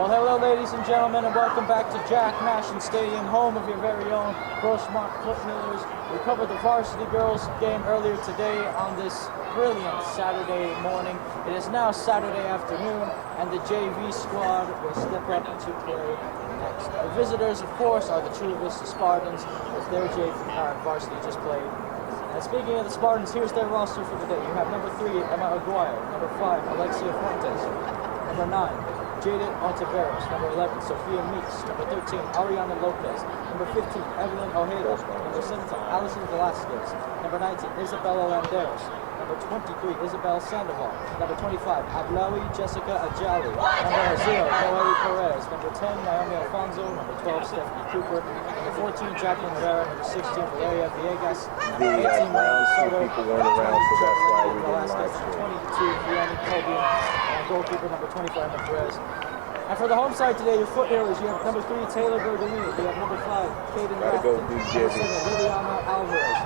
Well, hello, ladies and gentlemen, and welcome back to Jack Mashin Stadium, home of your very own Grossmont Foothillers. We covered the varsity girls game earlier today on this brilliant Saturday morning. It is now Saturday afternoon, and the JV squad will step up to play next. The visitors, of course, are the Chula Vista Spartans, as their JV varsity just played. And speaking of the Spartans, here's their roster for the day. You have number 3, Emma Aguirre, number 5, Alexia Fuentes, number 9, Jaded Ontiveros, number 11, Sophia Meeks, number 13, Ariana Lopez, number 15, Evelyn Ojeda, number 17, Alison Velasquez, number 19, Isabella Landeros, number 23, Isabel Sandoval, number 25, Ablawi Jessica Ajali, number 0, Noelle Perez, number 10, Naomi Alfonso, number 12, Stephanie Cooper, number 14, Jacqueline Rivera, number 16, Valeria Villegas, number 18, Melanie Soto, number 20, Jacqueline Velasquez, number 22, Fiona Colby, and goalkeeper number 24, Emma Perez. And for the home side today, your Foothillers, you have number 3, Taylor Bergolini, you have number 5, Kaden Rafton, number 7, Liliana Alvarez,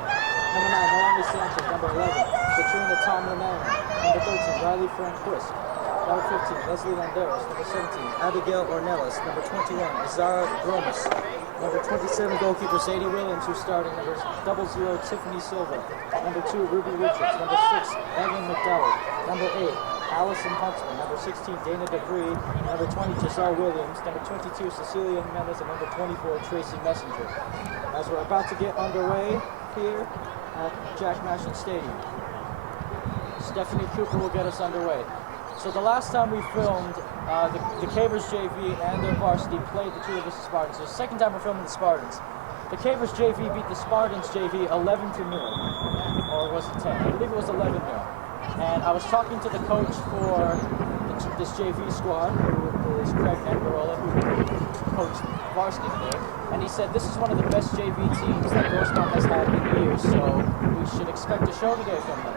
number 9, Naomi Sanchez, number 11, Katrina Tomlin, number 13, Riley Franquist, number 15, Leslie Landeros, number 17, Abigail Ornelas, number 21, Azara Gromas, number 27, goalkeeper Sadie Williams, who's starting, number 00, Tiffany Silva, number 2, Ruby Richards, number 6, Evan McDowell, number 8, Allison Huntsman, number 16, Dana DeVries, number 20, Giselle Williams, number 22, Cecilia Mendes, and number 24, Tracy Messenger. As we're about to get underway here at Jack Mashin Stadium, Stephanie Cooper will get us underway. So the last time we filmed, the Cavers JV and their varsity played the Chula Vista Spartans. So the second time we're filming the Spartans. The Cavers JV beat the Spartans JV 11-0, or was it 10? I believe it was 11-0. And I was talking to the coach for this JV squad, who is Craig Negarola, who coached varsity today, and he said this is one of the best JV teams that Grossmont has had in years, so we should expect a show today from them.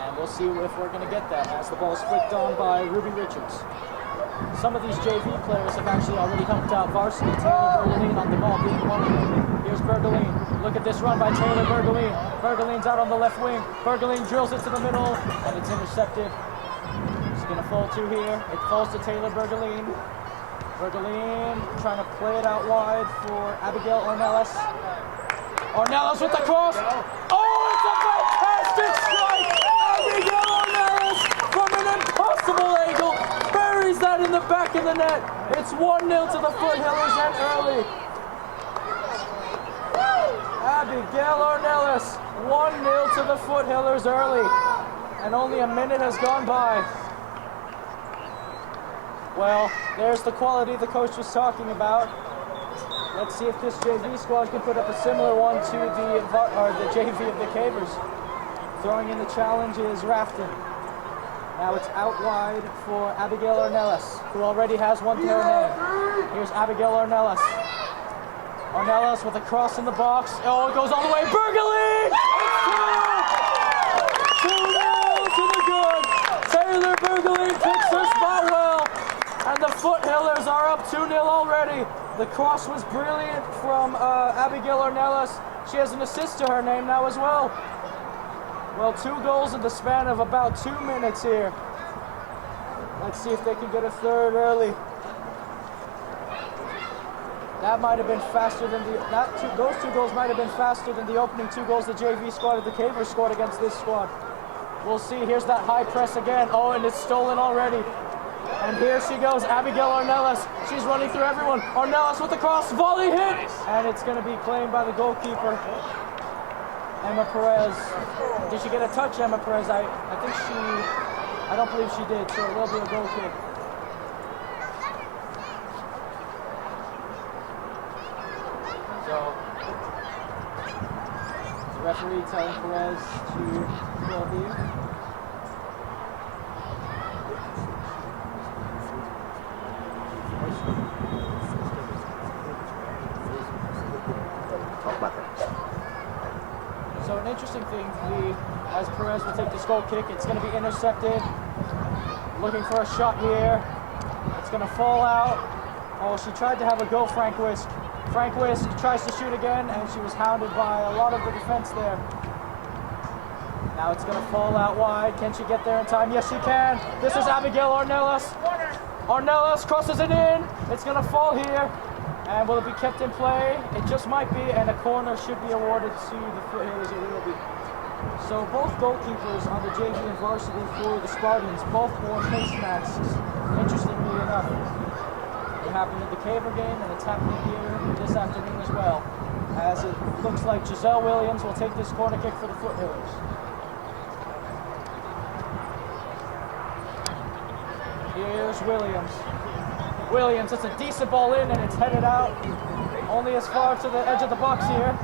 And we'll see if we're going to get that as the ball is flicked on by Ruby Richards. Some of these JV players have actually already helped out varsity. Taylor Bergolini on the ball being one of them. Here's Bergolini. Look at this run by Taylor Bergolini. Bergolini's out on the left wing. Bergolini drills it to the middle, and it's intercepted. He's going to fall to here. It falls to Taylor Bergolini. Bergolini trying to play it out wide for Abigail Ornelas. Ornelas with the cross. Oh, it's a fantastic strike! Abigail Ornelas from an impossible angle. Buries that in the back of the net. It's 1-0 to the Foothillers and early. Abigail Ornelas, 1-0 to the Foothillers early. And only a minute has gone by. Well, there's the quality the coach was talking about. Let's see if this JV squad can put up a similar one to the JV of the Cavers. Throwing in the challenge is Rafton. Now it's out wide for Abigail Ornelas, who already has one to her name. Here's Abigail Ornelas. Ornelas with a cross in the box. Oh, it goes all the way. Bergolini! 2-0 to the good. Taylor Bergolini picks her spot well. And the Foothillers are up 2-0 already. The cross was brilliant from Abigail Ornelas. She has an assist to her name now as well. Well, 2 goals in the span of about 2 minutes here. Let's see if they can get a third early. That might have been faster than those 2 goals might have been faster than the opening 2 goals the JV squad of the Cavers scored against this squad. We'll see. Here's that high press again. Oh, and it's stolen already. And here she goes, Abigail Ornelas. She's running through everyone. Ornelas with the cross, volley hit, and it's going to be claimed by the goalkeeper, Emma Perez. Did she get a touch, Emma Perez? I don't believe she did, so it will be a goal kick. So, the referee telling Perez to go here. So an interesting thing, as Perez will take this goal kick, it's going to be intercepted. Looking for a shot here. It's going to fall out. Oh, she tried to have a go, Franquist. Franquist tries to shoot again, and she was hounded by a lot of the defense there. Now it's going to fall out wide. Can she get there in time? Yes, she can. This is Abigail Ornelas. Ornelas crosses it in. It's going to fall here. And will it be kept in play? It just might be, and a corner should be awarded to the Foothillers. It will be. So both goalkeepers on the JV and varsity for the Spartans both wore face masks, interestingly enough. It happened at the Caver game, and it's happening here this afternoon as well. As it looks like Giselle Williams will take this corner kick for the Foothillers. Here's Williams. Williams, it's a decent ball in, and it's headed out only as far to the edge of the box here.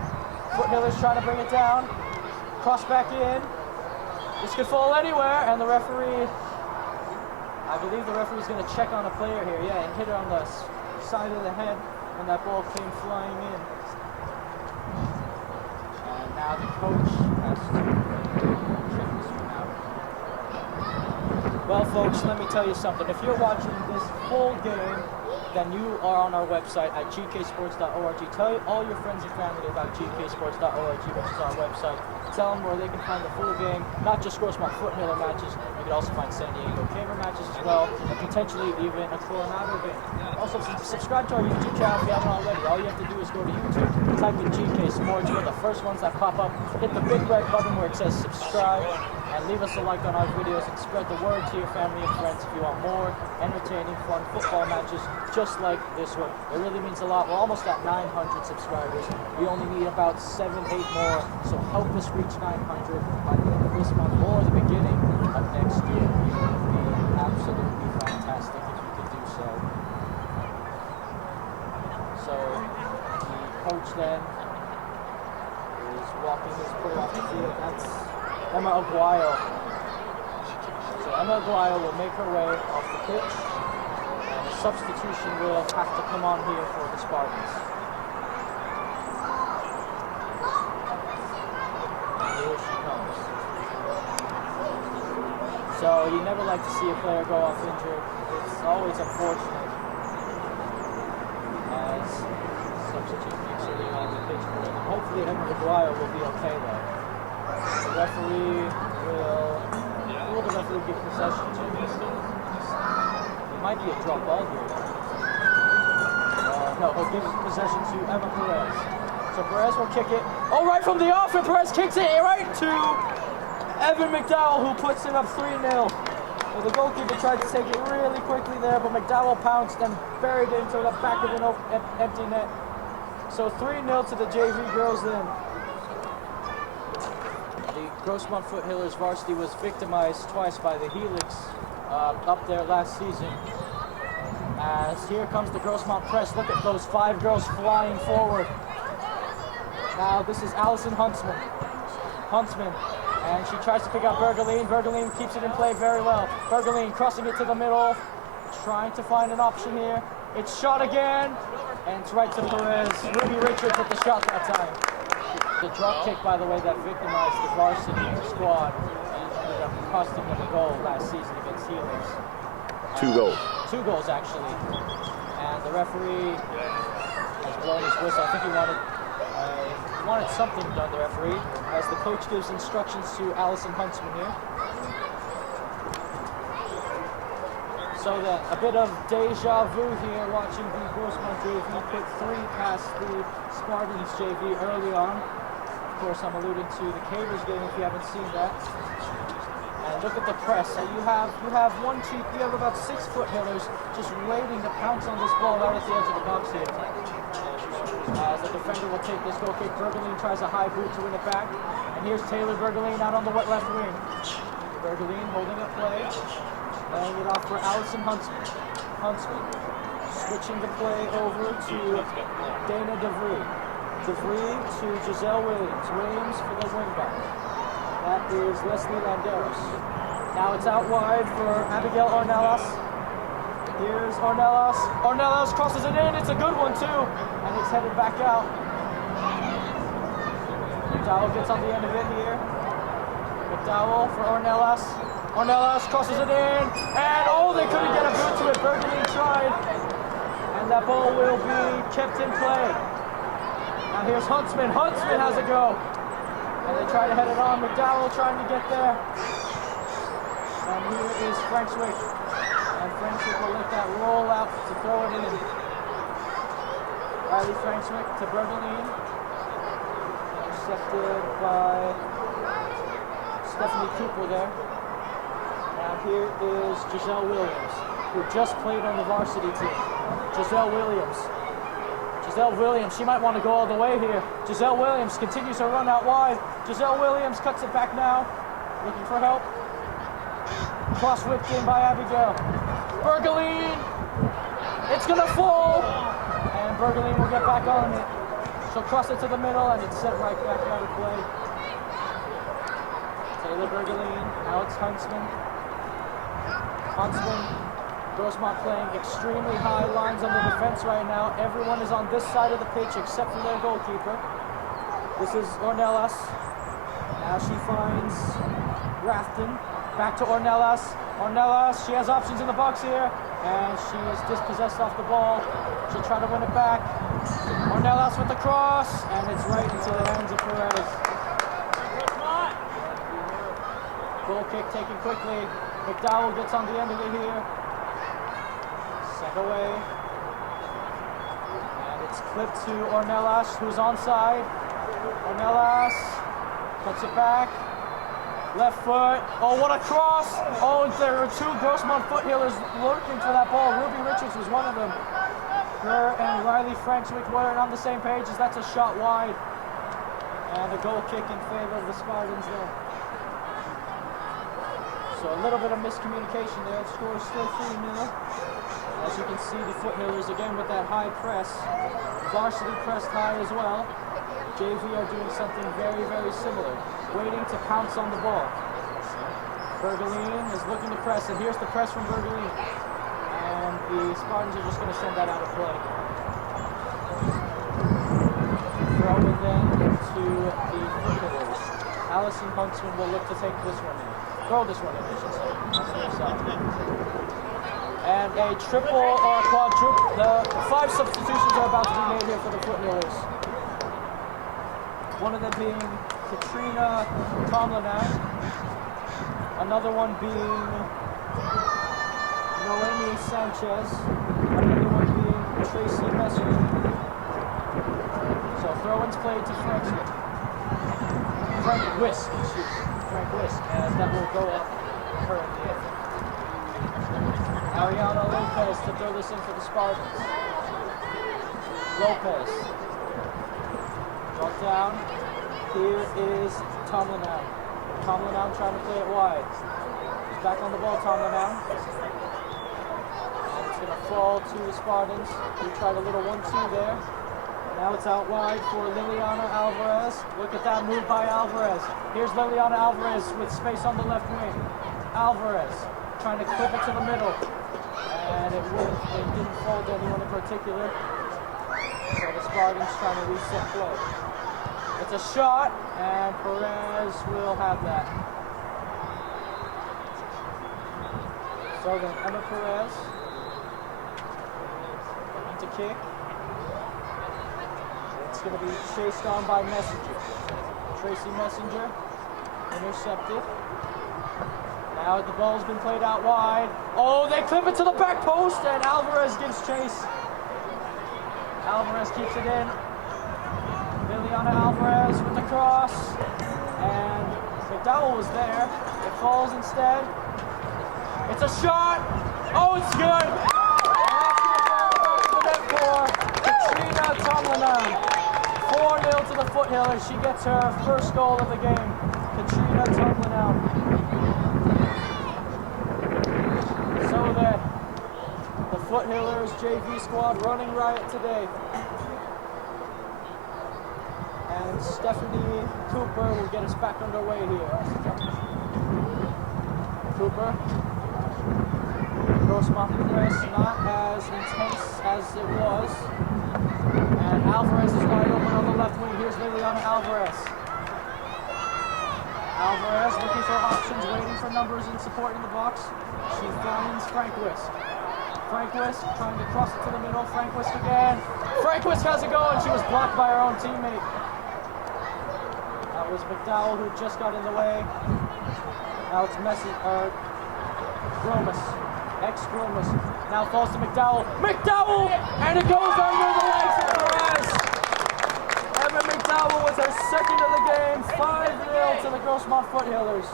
Foothillers trying to bring it down. Cross back in. This could fall anywhere, and the referee, I believe the referee's going to check on a player here. Yeah, and hit her on the side of the head when that ball came flying in. And now the coach has to check this one out. Well, folks, let me tell you something. If you're watching this full game, then you are on our website at gksports.org. Tell all your friends and family about gksports.org, which is our website. Tell them where they can find the full game, not just Grossmont Foothiller matches. You can also find San Diego Caver matches as well, and potentially even a Coronado game. Also, subscribe to our YouTube channel if you haven't already. All you have to do is go to YouTube, type in GK Sports. We're the first ones that pop up. Hit the big red button where it says subscribe, and leave us a like on our videos, and spread the word to your family and friends if you want more entertaining, fun football matches just like this one. It really means a lot. We're almost at 900 subscribers. We only need about 7, 8 more, so help us reach 900 by the end of this month or the beginning of next year. It would be absolutely fantastic if you could do so. So the coach then is walking his player off the field. That's Emma Aguayo. So Emma Aguayo will make her way off the pitch, and a substitution will have to come on here for the Spartans. And here she comes. So you never like to see a player go off injured. It's always unfortunate as substitute makes her way on the pitch for them. Hopefully Emma Aguayo will be okay though. The referee will... Who will the referee give possession to? It might be a drop ball here. No, he'll give possession to Emma Perez. So Perez will kick it. Oh, right from the off, and Perez kicks it right to Evan McDowell, who puts it up 3-0. Well, the goalkeeper tried to take it really quickly there, but McDowell pounced and buried it into the back of an empty net. So 3-0 to the JV girls then. The Grossmont Foothillers varsity was victimized twice by the Helix up there last season. As here comes the Grossmont press. Look at those 5 girls flying forward. Now this is Allison Huntsman, and she tries to pick out Bergeline. Bergeline keeps it in play very well. Bergeline crossing it to the middle, trying to find an option here. It's shot again, and it's right to Perez. Ruby Richards with the shot that time. The drop kick, by the way, that victimized the varsity squad and ended up costing them a goal last season against Helix. 2 goals. 2 goals, actually. And the referee has blown his whistle. I think he wanted something done, the referee, as the coach gives instructions to Allison Huntsman here. So then, a bit of deja vu here, watching the Grossmont JV put 3 past the Spartans JV early on. Of course, I'm alluding to the Cavers game if you haven't seen that. And look at the press. So you have about 6 Foothillers just waiting to pounce on this ball right at the edge of the box here. As the defender will take this goal kick, Bergeline tries a high boot to win it back. And here's Taylor Bergeline out on the left wing. Bergeline holding up play, laying it off for Allison Huntsman. Switching the play over to Dana DeVries. DeVries to Giselle Williams. Williams for the wing back. That is Isabella Landeros. Now it's out wide for Abigail Ornelas. Here's Ornelas. Ornelas crosses it in. It's a good one too. And it's headed back out. McDowell gets on the end of it here. McDowell for Ornelas. Ornelas crosses it in. And oh, they couldn't get a boot to it. Bergeline tried. And that ball will be kept in play. Now here's Huntsman. Huntsman has a go. And they try to head it on. McDowell trying to get there. And here is Frank Swick. And Frankswick will let that roll out to throw it in. Riley Frankswick to Bergeline. Intercepted by Stephanie Cooper there. Now here is Giselle Williams, who just played on the varsity team. Giselle Williams. Giselle Williams, she might want to go all the way here. Giselle Williams continues her run out wide. Giselle Williams cuts it back now, looking for help. Cross whipped in by Abigail. Bergeline, it's gonna fall, and Bergeline will get back on it. She'll cross it to the middle, and it's set right back out of play. Taylor Bergeline, Alex Huntsman. Huntsman, Grossmont playing extremely high lines on the defense right now. Everyone is on this side of the pitch except for their goalkeeper. This is Ornelas. Now she finds Grafton. Back to Ornelas. Ornelas, she has options in the box here, and she is dispossessed off the ball. She'll try to win it back. Ornelas with the cross, and it's right into the hands of Perez. Goal kick taken quickly. McDowell gets on the end of it here. Set away. And it's clipped to Ornelas, who's onside. Ornelas cuts it back. Left foot. Oh, what a cross! Oh, there are two Grossmont Foothillers lurking for that ball. Ruby Richards was one of them. Her and Riley Frankswick weren't on the same page as that's a shot wide. And a goal kick in favor of the Spartans there. So a little bit of miscommunication there. The score is still 3-0. As you can see, the Foothillers again with that high press. Varsity pressed high as well. JV are doing something very, very similar. Waiting to pounce on the ball. Bergeline is looking to press, and here's the press from Bergeline. And the Spartans are just going to send that out of play. Throw it then to the Foothillers. Allison Huntsman will look to take this one in. Throw this one in, I should say. And a triple or a quadruple. The 5 substitutions are about to be made here for the Foothillers. One of them being Katrina Tomlinac. Another one being Noemi Sanchez. Another one being Tracy Messenger. So throw-ins played to Frank Whisk, Frank Whisk, and that will go up currently. Ariana Lopez to throw this in for the Spartans. Lopez. Brought down. Here is Tomlinow. Tomlinow trying to play it wide. He's back on the ball, Tomlinow. And it's going to fall to the Spartans. We tried a little 1-2 there. Now it's out wide for Liliana Alvarez. Look at that move by Alvarez. Here's Liliana Alvarez with space on the left wing. Alvarez trying to clip it to the middle. And it didn't fall to anyone in particular. So the Spartans trying to reset play. It's a shot, and Perez will have that. So then Emma Perez looking to kick. It's going to be chased on by Messenger. Tracy Messenger intercepted. Now the ball's been played out wide. Oh, they clip it to the back post, and Alvarez gives chase. Alvarez keeps it in. Liliana Alvarez with the cross. And McDowell was there. It falls instead. It's a shot. Oh, it's good. And that's going to fall back to the net for Katrina Tomlinow. 4-0 to the Foothillers. She gets her first goal of the game. Katrina Tomlinow. So then, the Foothillers JV squad running riot today. And Stephanie Cooper will get us back underway here. Cooper. Grossmont press not as intense as it was. And Alvarez is wide open on the left wing. Here's Liliana Alvarez. Alvarez looking for options, waiting for numbers and support in the box. She finds Frank Whisk. Frank Whisk trying to cross it to the middle. Frank Whisk again. Frank Whisk has a go, and she was blocked by her own teammate. That was McDowell who just got in the way. Now it's Gromas. ex-groomers. Now falls to McDowell. McDowell! And it goes under the legs of Perez. Emma McDowell with her second of the game. 5-0 to the Grossmont Foothillers.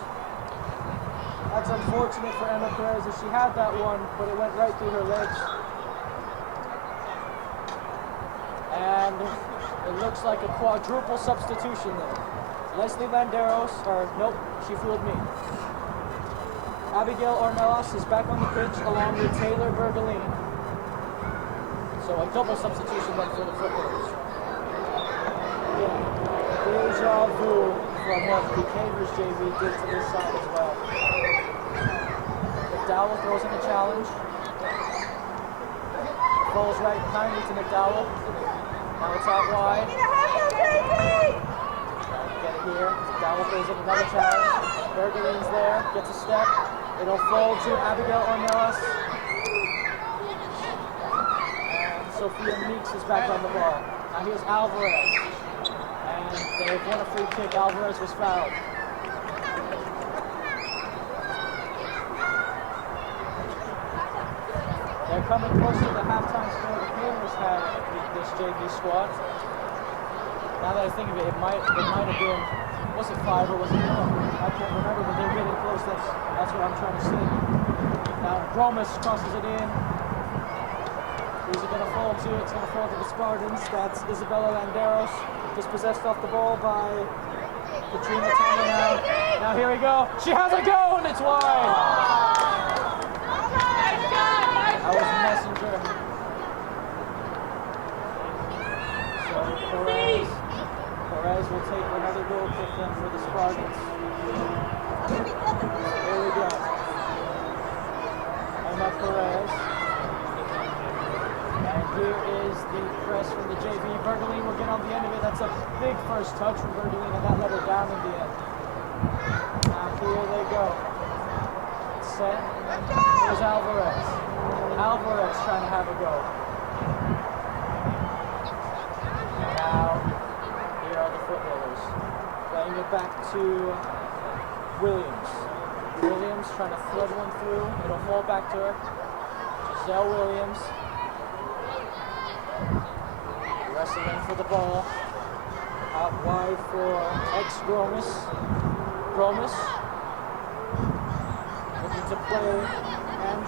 That's unfortunate for Emma Perez as she had that one, but it went right through her legs. And it looks like a quadruple substitution there. Leslie Landeros, or nope, she fooled me. Abigail Ornelas is back on the pitch along with Taylor Bergaline. So a double substitution then for the Foothillers. Yeah, deja vu from what the Cavers JV did to this side as well. McDowell throws in a challenge. Falls right kindly to McDowell. Now it's out wide. Get it here. McDowell throws in another challenge. Bergaline's there, gets a step. It'll fall to Abigail Ornelas. And Sophia Meeks is back on the ball. Now here's Alvarez. And they've won a free kick. Alvarez was fouled. They're coming close to the halftime score the Cavers had with this JV squad. Now that I think of it, it might have been, was it 5 or was it 4? I can't remember, but they're getting close. That's what I'm trying to say. Now Gromas crosses it in. Who's it going to fall to? It's going to fall to the Spartans. That's Isabella Landeros, dispossessed off the ball by Katrina Tomlin. Now here we go. She has a go and it's wide. That was Messenger. So Perez will take another goal kick then for the Spartans. Here we go. Emma Perez. And here is the press from the JV. Bergaline will get on the end of it. That's a big first touch from Bergaline, and that let her down in the end. Now here they go. Set. Here's Alvarez. Alvarez trying to have a go. Now, here are the Foothillers. Playing it back to Williams. Williams trying to thread one through. It'll fall back to her. Giselle Williams. Wrestling for the ball. Out wide for ex-Gromas. Gromas. Looking to play. And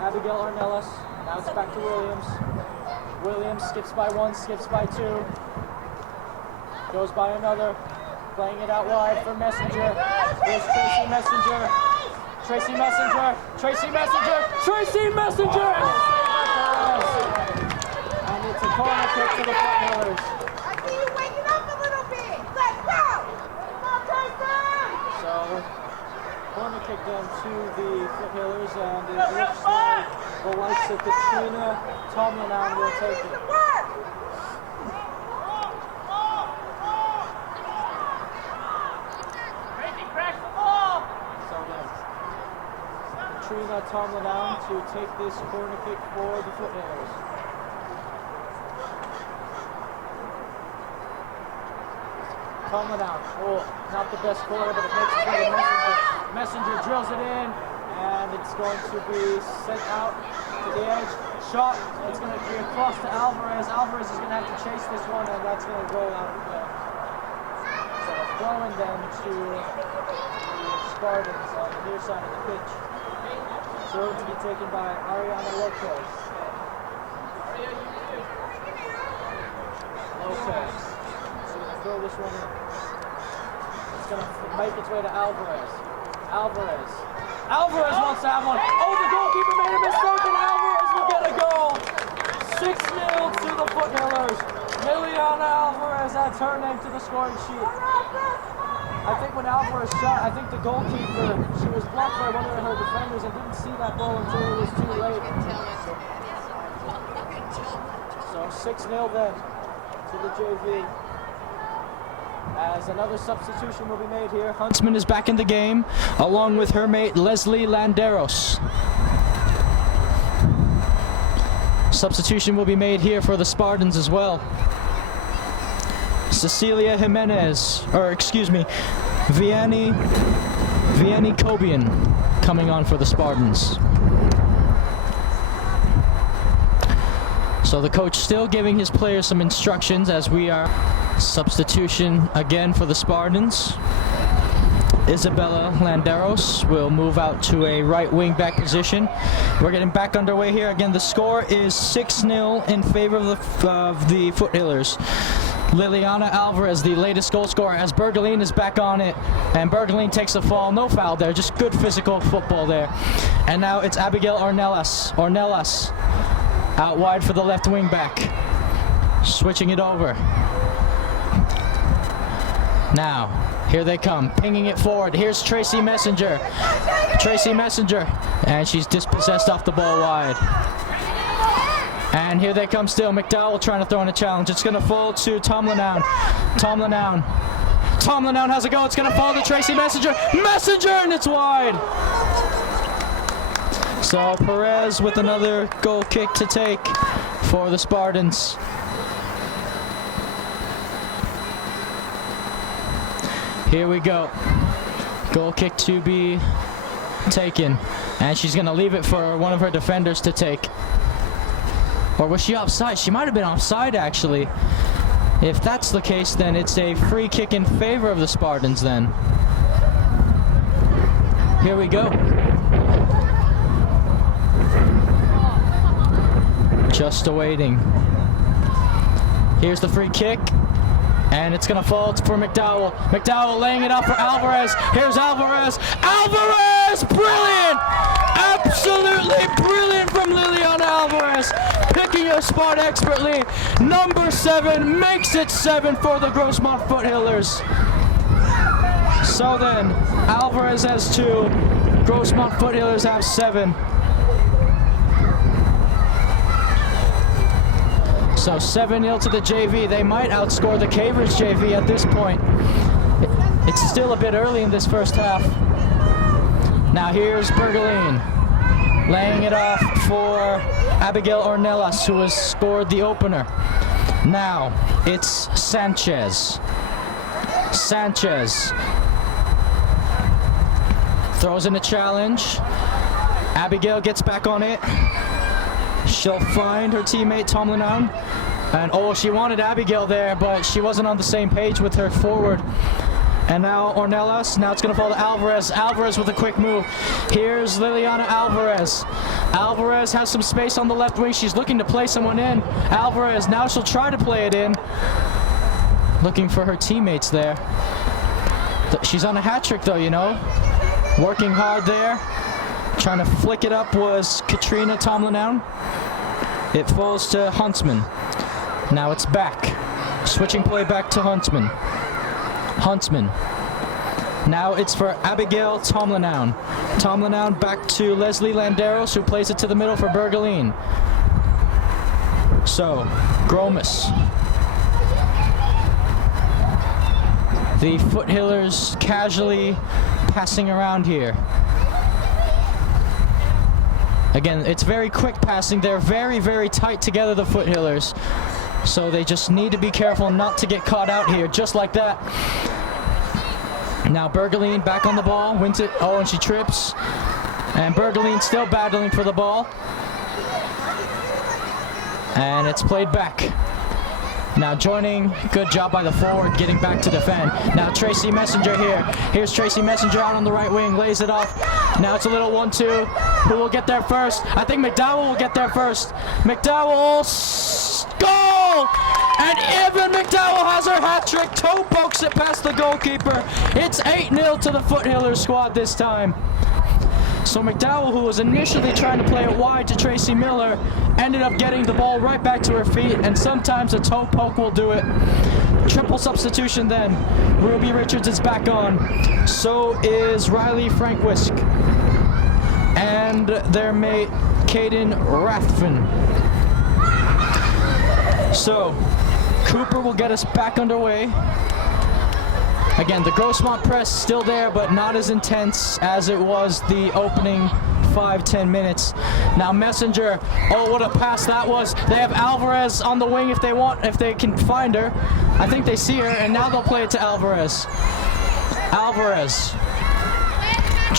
Abigail Ornelas. Now it's back to Williams. Williams skips by one, skips by two. Goes by another. Playing it out wide for Messenger. Here's Tracy Messenger. Tracy Messenger. Tracy Messenger. Tracy Messenger! And it's a corner kick to the Foothillers. I see you waking up a little bit. Let's go! Come on, Tyson! So, corner kick then to the Foothillers, and it looks like the likes of Katrina Tomlin will take it. So then, Katrina Tomlin to take this corner kick for the Foothillers. Tomlin oh, not the best corner, but it makes it for the Messenger. Messenger drills it in, and it's going to be sent out to the edge. Shot, it's going to be across to Alvarez. Alvarez is going to have to chase this one, and that's going to go out of play. So throwing them to the Spartans on the near side of the pitch. Throw to be taken by Ariana Lopez. Lopez. So going to throw this one in. It's going to make its way to Alvarez. Alvarez wants to have one. Oh, the goalkeeper made a mistake, and Alvarez will get a goal. 6-0 to the Foothillers. Liliana Alvarez adds her name to the scoring sheet. I think when Alvarez shot, I think the goalkeeper, she was blocked by one of her defenders and didn't see that ball until it was too late. So 6-0 then to the JV. As another substitution will be made here. Huntsman is back in the game, along with her mate Leslie Landeros. Substitution will be made here for the Spartans as well. Cecilia Jimenez, or excuse me, Vianney Cobian coming on for the Spartans. So the coach still giving his players some instructions as we are. Substitution again for the Spartans. Isabella Landeros will move out to a right wing back position. We're getting back underway here. Again, the score is 6-0 in favor of the Foothillers. Liliana Alvarez, the latest goal scorer, as Bergeline is back on it. And Bergeline takes a fall. No foul there, just good physical football there. And now it's Abigail Ornelas out wide for the left wing back. Switching it over. Now, here they come, pinging it forward. Here's Tracy Messenger. And she's dispossessed off the ball wide. And here they come still. McDowell trying to throw in a challenge. It's going to fall to Tomlinown, has a go. It's going to fall to Tracy Messenger, and it's wide. So Perez with another goal kick to take for the Spartans. Here we go. Goal kick to be taken. And she's going to leave it for one of her defenders to take. Or was she offside? She might have been offside, actually. If that's the case, then it's a free kick in favor of the Spartans then. Here we go. Just awaiting. Here's the free kick. And it's going to fall for McDowell. McDowell laying it up for Alvarez. Here's Alvarez. Alvarez! Brilliant! Absolutely brilliant from Liliana Alvarez. Picking a spot expertly. Number 7 makes it 7 for the Grossmont Foothillers. So then, Alvarez has 2. Grossmont Foothillers have 7. So 7-0 to the JV. They might outscore the Cavers JV at this point. It's still a bit early in this first half. Now here's Bergeline laying it off for Abigail Ornelas, who has scored the opener. Now it's Sanchez. Throws in a challenge. Abigail gets back on it. She'll find her teammate Tomlinown. And she wanted Abigail there, but she wasn't on the same page with her forward. And now Ornelas. Now it's going to fall to Alvarez. Alvarez with a quick move. Here's Liliana Alvarez. Alvarez has some space on the left wing. She's looking to play someone in. Alvarez, now she'll try to play it in. Looking for her teammates there. She's on a hat trick though, you know. Working hard there. Trying to flick it up was Katrina Tomlinown. It falls to Huntsman. Now it's back. Switching play back to Huntsman. Now it's for Abigail Tomlinown. Tomlinown back to Leslie Landeros, who plays it to the middle for Bergeline. So, Gromas. The Foothillers casually passing around here. Again, it's very quick passing. They're very, very tight together, the Foothillers. So they just need to be careful not to get caught out here, just like that. Now Bergeline back on the ball, wins it. Oh, and she trips. And Bergeline still battling for the ball. And it's played back. Now joining, good job by the forward, getting back to defend. Now Tracy Messenger here. Here's Tracy Messenger out on the right wing, lays it off. Now it's a little 1-2. Who will get there first? I think McDowell will get there first. McDowell, goal! And Evan McDowell has her hat trick. Toe pokes it past the goalkeeper. It's 8-0 to the Foothillers squad this time. So McDowell, who was initially trying to play it wide to Tracy Miller, ended up getting the ball right back to her feet, and sometimes a toe poke will do it. Triple substitution then. Ruby Richards is back on. So is Riley Frankwisk. And their mate, Caden Rathfin. So, Cooper will get us back underway. Again, the Grossmont press still there, but not as intense as it was the opening 5-10 minutes. Now Messenger, oh, what a pass that was. They have Alvarez on the wing if they can find her. I think they see her, and now they'll play it to Alvarez.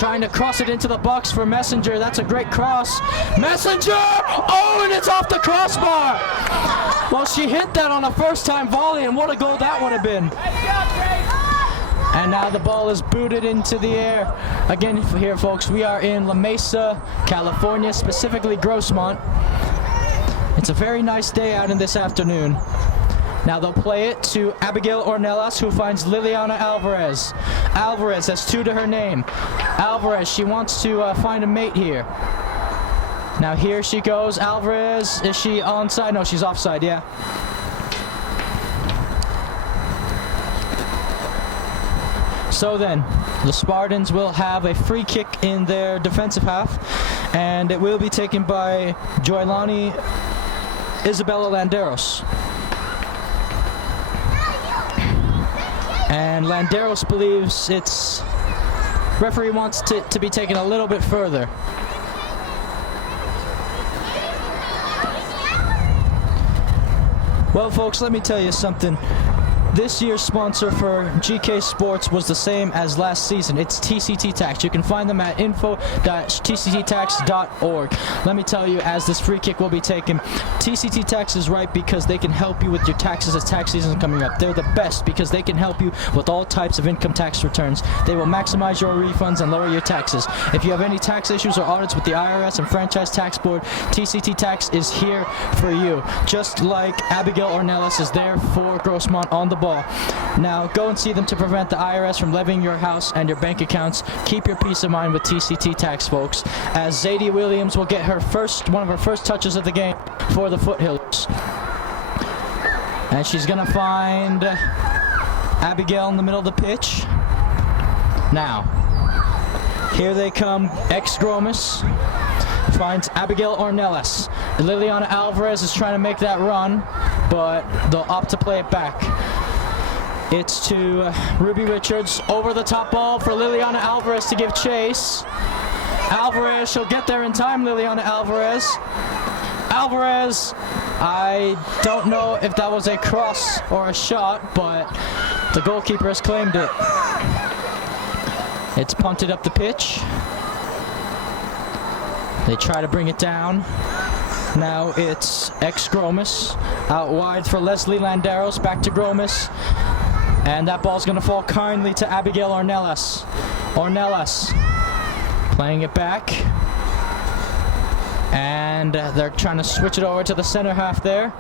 trying to cross it into the box for Messenger. That's a great cross. Messenger! Oh, and it's off the crossbar! Well, she hit that on a first-time volley, and what a goal that would have been. And now the ball is booted into the air. Again, here, folks, we are in La Mesa, California, specifically Grossmont. It's a very nice day out in this afternoon. Now they'll play it to Abigail Ornelas, who finds Liliana Alvarez. Alvarez has 2 to her name. Alvarez, she wants to find a mate here. Now here she goes. Alvarez, is she onside? No, she's offside, yeah. So then, the Spartans will have a free kick in their defensive half, and it will be taken by Joylani Isabella Landeros. And Landeros believes referee wants it to be taken a little bit further. Well, folks, let me tell you something. This year's sponsor for GK Sports was the same as last season. It's TCT Tax. You can find them at info.tcttax.org. Let me tell you, as this free kick will be taken, TCT Tax is right because they can help you with your taxes as tax season is coming up. They're the best because they can help you with all types of income tax returns. They will maximize your refunds and lower your taxes. If you have any tax issues or audits with the IRS and Franchise Tax Board, TCT Tax is here for you. Just like Abigail Ornelas is there for Grossmont on the ball. Now go and see them to prevent the IRS from levying your house and your bank accounts. Keep your peace of mind with TCT Tax, folks, as Zadie Williams will get one of her first touches of the game for the Foothillers. And she's gonna find Abigail in the middle of the pitch. Now here they come. Ex-Gromis finds Abigail Ornelas. Liliana Alvarez is trying to make that run, but they'll opt to play it back. It's to Ruby Richards. Over the top ball for Liliana Alvarez to give chase. Alvarez, she'll get there in time, Liliana Alvarez. Alvarez, I don't know if that was a cross or a shot, but the goalkeeper has claimed it. It's punted up the pitch. They try to bring it down. Now it's ex-Gromis. Out wide for Leslie Landeros. Back to Gromis. And that ball's going to fall kindly to Abigail Ornelas. Ornelas playing it back. And they're trying to switch it over to the center half there.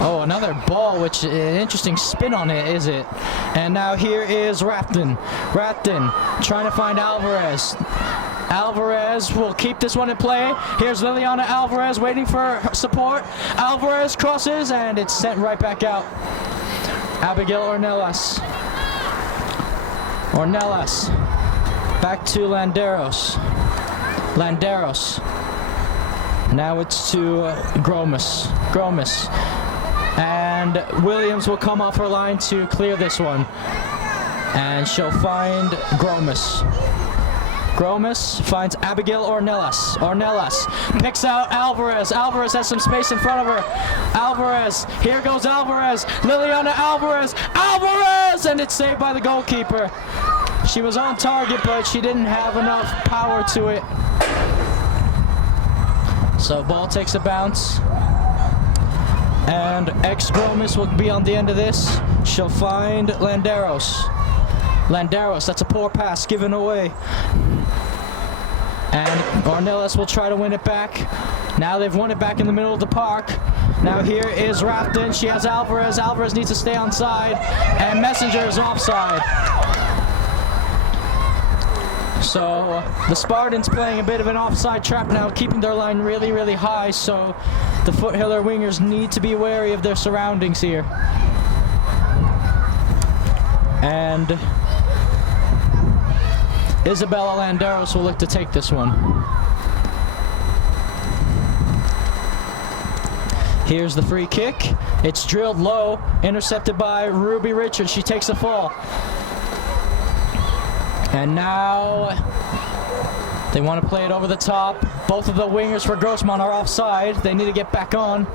Oh, another ball, which an interesting spin on it, is it? And now here is Rafton. Rafton trying to find Alvarez. Alvarez will keep this one in play. Here's Liliana Alvarez waiting for support. Alvarez crosses, and it's sent right back out. Abigail Ornelas. Ornelas. Back to Landeros. Landeros. Now it's to Gromis. Gromis. And Williams will come off her line to clear this one. And she'll find Gromis. Gromis finds Abigail Ornelas. Ornelas picks out Alvarez. Alvarez has some space in front of her. Alvarez. Here goes Alvarez. Liliana Alvarez. Alvarez! And it's saved by the goalkeeper. She was on target, but she didn't have enough power to it. So ball takes a bounce. And ex-Gromis will be on the end of this. She'll find Landeros. Landeros, that's a poor pass given away. And Ornelas will try to win it back. Now they've won it back in the middle of the park. Now here is Rafton. She has Alvarez. Alvarez needs to stay onside. And Messenger is offside. So the Spartans playing a bit of an offside trap now, keeping their line really, really high. So the Foothiller wingers need to be wary of their surroundings here. And Isabella Landeros will look to take this one. Here's the free kick. It's drilled low, intercepted by Ruby Richards. She takes a fall. And now they want to play it over the top. Both of the wingers for Grossmont are offside. They need to get back on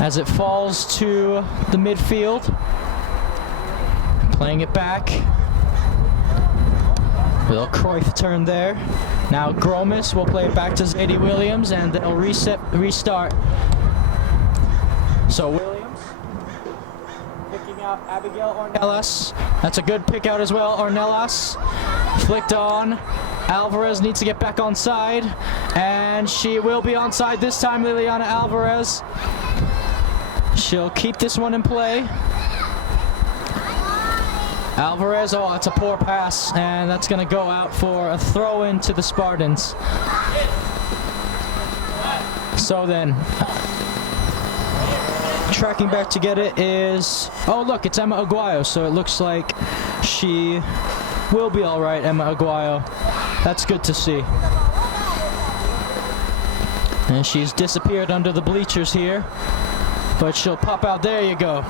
as it falls to the midfield. Playing it back. Little Cruyff turn there. Now Gromas will play it back to Zadie Williams, and they'll restart. So Williams picking out Abigail Ornelas. That's a good pick out as well. Ornelas flicked on. Alvarez needs to get back on side, and she will be on side this time, Liliana Alvarez. She'll keep this one in play. Alvarez, oh, that's a poor pass, and that's going to go out for a throw-in to the Spartans. So then, tracking back to get it is, oh look, it's Emma Aguayo, so it looks like she will be all right, Emma Aguayo. That's good to see. And she's disappeared under the bleachers here, but she'll pop out. There you go.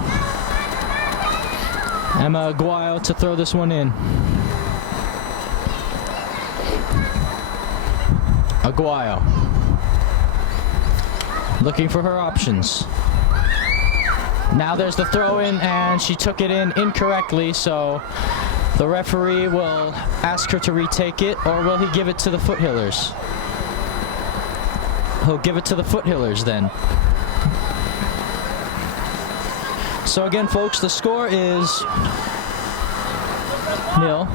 Emma Aguayo to throw this one in. Aguayo looking for her options. Now there's the throw in, and she took it in incorrectly, so the referee will ask her to retake it, or will he give it to the Foothillers? He'll give it to the Foothillers then. So again, folks, the score is 0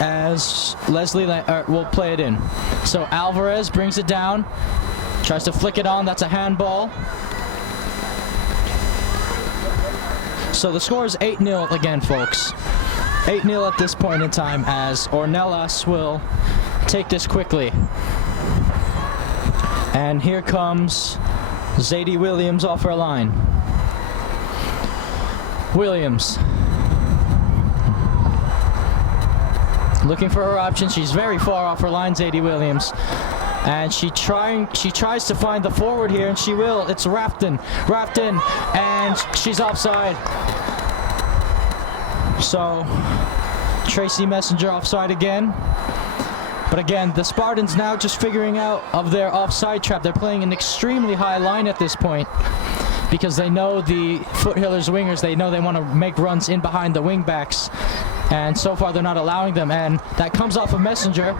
as Leslie will play it in. So Alvarez brings it down, tries to flick it on. That's a handball. So the score is 8-0 again, folks. 8-0 at this point in time, as Ornelas will take this quickly. And here comes Zadie Williams off her line. Williams looking for her option. She's very far off her line, Zadie Williams, and she tries to find the forward here, and she will. It's Rafton, and she's offside. So Tracy Messenger offside again. But again, the Spartans now just figuring out of their offside trap. They're playing an extremely high line at this point, because they know the Foothillers wingers, they know they want to make runs in behind the wing backs, and so far they're not allowing them, and that comes off of Messenger.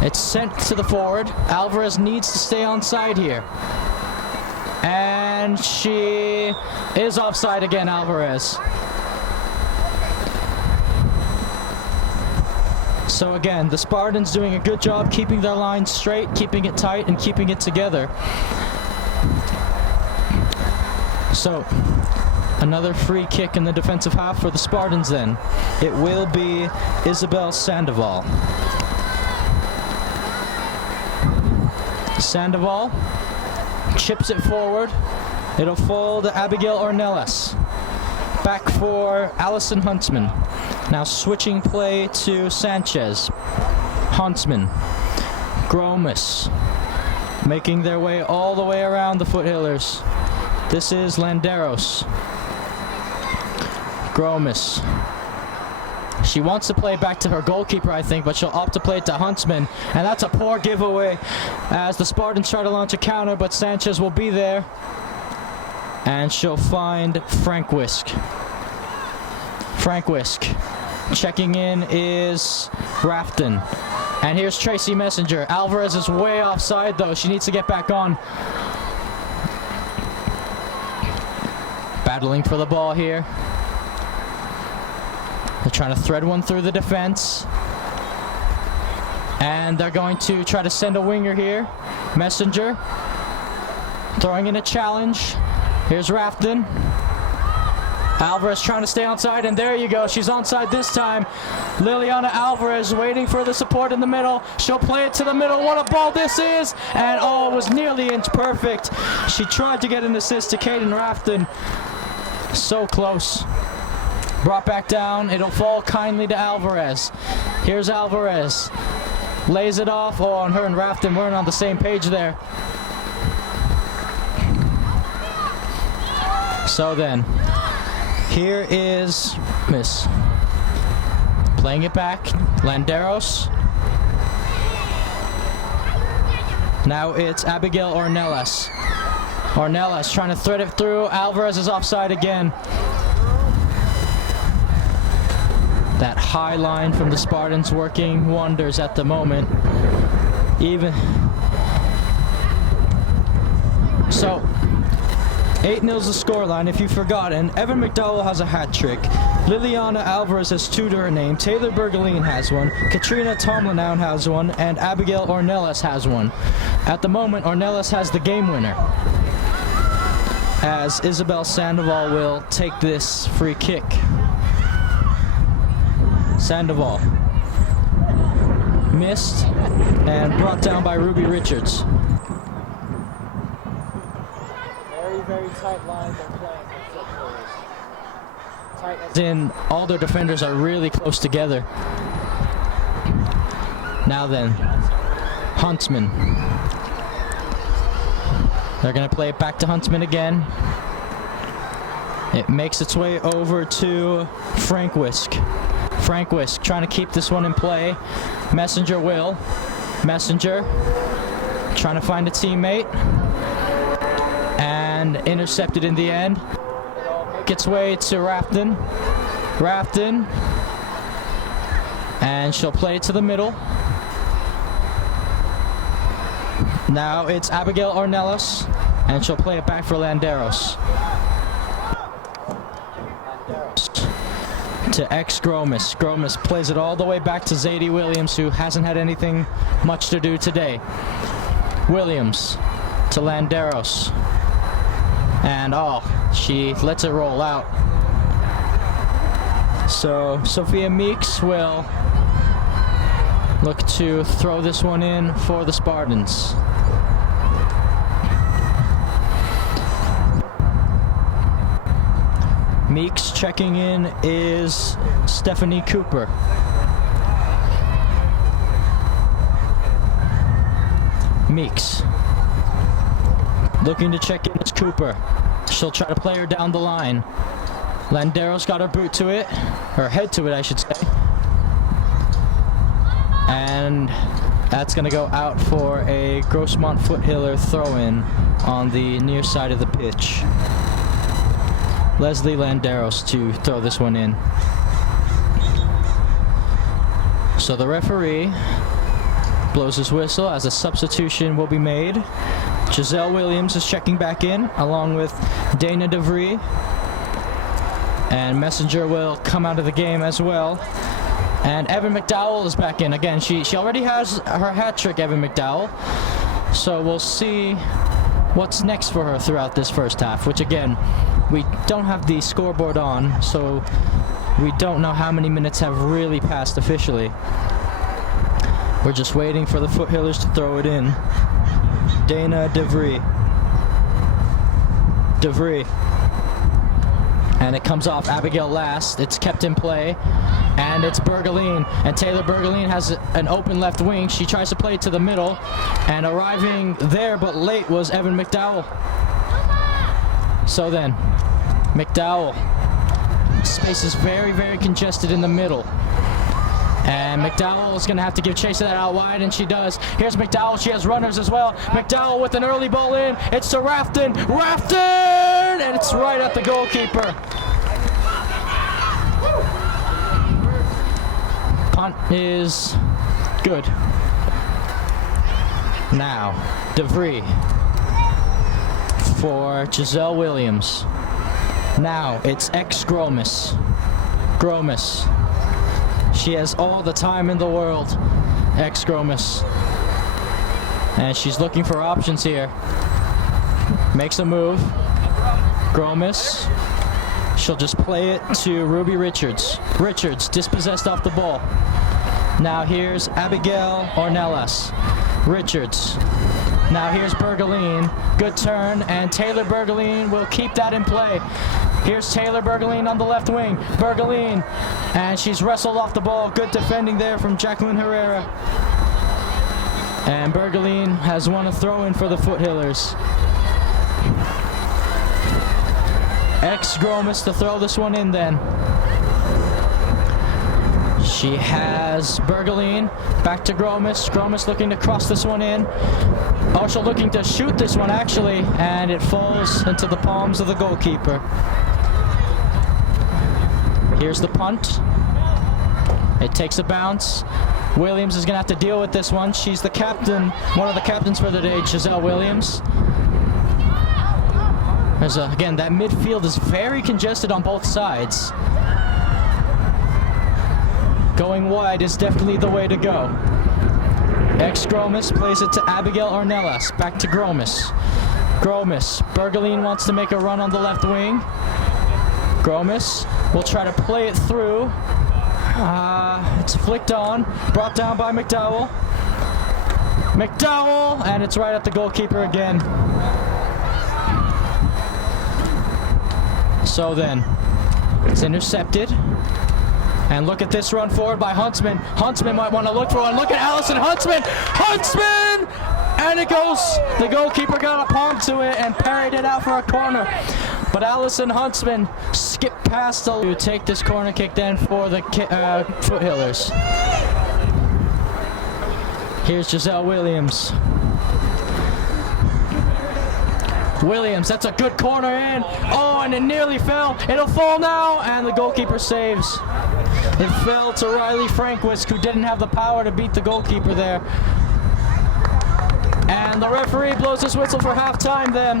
It's sent to the forward. Alvarez needs to stay on side here, and she is offside again, Alvarez. So again, the Spartans doing a good job keeping their line straight, keeping it tight, and keeping it together. So, another free kick in the defensive half for the Spartans then. It will be Isabel Sandoval. Sandoval chips it forward. It'll fall to Abigail Ornelas. Back for Allison Huntsman. Now switching play to Sanchez. Huntsman. Gromas. Making their way all the way around the Foothillers. This is Landeros. Gromas. She wants to play back to her goalkeeper, I think, but she'll opt to play it to Huntsman. And that's a poor giveaway as the Spartans try to launch a counter, but Sanchez will be there. And she'll find Frank Wisk. Frank Wisk. Checking in is Rafton. And here's Tracy Messenger. Alvarez is way offside, though. She needs to get back on. Battling for the ball here. They're trying to thread one through the defense. And they're going to try to send a winger here. Messenger. Throwing in a challenge. Here's Rafton. Alvarez trying to stay onside, and there you go. She's onside this time. Liliana Alvarez waiting for the support in the middle. She'll play it to the middle. What a ball this is! And oh, it was nearly inch perfect. She tried to get an assist to Caden Rafton. So close. Brought back down. It'll fall kindly to Alvarez. Here's Alvarez. Lays it off. Oh, and her and Rafton weren't on the same page there. So then, here is Miss. Playing it back. Landeros. Now it's Abigail Ornelas. Ornelas trying to thread it through. Alvarez is offside again. That high line from the Spartans working wonders at the moment. Even so, 8-0's the scoreline. If you've forgotten, Evan McDowell has a hat trick. Liliana Alvarez has two to her name. Taylor Bergeline has one. Katrina Tomlinow has one. And Abigail Ornelas has one. At the moment, Ornelas has the game winner, as Isabel Sandoval will take this free kick. Sandoval missed and brought down by Ruby Richards. Very tight line they're playing for Foothillers. Tight as in, all their defenders are really close together. Now then, Huntsman. They're going to play it back to Huntsman again. It makes its way over to Frankwisk. Frankwisk trying to keep this one in play. Messenger will. Messenger trying to find a teammate. And intercepted in the end. Make its way to Rafton. Rafton. And she'll play it to the middle. Now it's Abigail Ornelas, and she'll play it back for Landeros. To ex-Gromis. Gromis plays it all the way back to Zadie Williams, who hasn't had anything much to do today. Williams to Landeros. And she lets it roll out. So Sophia Meeks will look to throw this one in for the Spartans. Meeks checking in is Stephanie Cooper. Meeks looking to check in is Cooper. She'll try to play her down the line. Landeros got her boot to it, her head to it I should say. And that's going to go out for a Grossmont Foothiller throw-in on the near side of the pitch. Leslie Landeros to throw this one in. So the referee blows his whistle as a substitution will be made. Giselle Williams is checking back in along with Dana DeVries. And Messenger will come out of the game as well. And Evan McDowell is back in again. She already has her hat trick, Evan McDowell. So we'll see what's next for her throughout this first half, which again, we don't have the scoreboard on, so we don't know how many minutes have really passed officially. We're just waiting for the Foothillers to throw it in. Dana DeVries. And it comes off Abigail last. It's kept in play. And it's Bergeline. And Taylor Bergeline has an open left wing. She tries to play it to the middle. And arriving there but late was Evan McDowell. So then, McDowell. Space is very, very congested in the middle. And McDowell is going to have to give chase to that out wide, and she does. Here's McDowell. She has runners as well. McDowell with an early ball in. It's to Rafton. Rafton! And it's right at the goalkeeper. Punt is good. Now, DeVries for Giselle Williams. Now, it's ex-Gromis. Gromis. She has all the time in the world, ex-Gromis. And she's looking for options here. Makes a move. Gromis. She'll just play it to Ruby Richards. Richards dispossessed off the ball. Now here's Abigail Ornelas. Richards. Now here's Bergeline. Good turn, and Taylor Bergeline will keep that in play. Here's Taylor Bergeline on the left wing. Bergeline, and she's wrestled off the ball. Good defending there from Jacqueline Herrera. And Bergeline has won a throw-in for the Foothillers. Ex-Gromis to throw this one in then. She has Bergeline back to Gromis. Gromis looking to cross this one in. Also looking to shoot this one actually, and it falls into the palms of the goalkeeper. Here's the punt. It takes a bounce. Williams is going to have to deal with this one. She's the captain, one of the captains for the day, Giselle Williams. Again, that midfield is very congested on both sides. Going wide is definitely the way to go. Ex-Gromis plays it to Abigail Ornelas. Back to Gromis. Bergeline wants to make a run on the left wing. Gromis will try to play it through. It's flicked on. Brought down by McDowell. And it's right at the goalkeeper again. So then, it's intercepted. And look at this run forward by Huntsman. Huntsman might want to look for one. Look at Allison Huntsman! And it goes. The goalkeeper got a palm to it and parried it out for a corner. But Allison Huntsman skipped past to take this corner kick then for the Foothillers. Here's Giselle Williams. That's a good corner in. Oh, and it nearly fell. It'll fall now, and the goalkeeper saves. It fell to Riley Frankwisk, who didn't have the power to beat the goalkeeper there. And the referee blows his whistle for halftime then.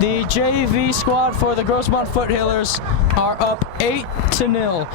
The JV squad for the Grossmont Foothillers are up 8-0.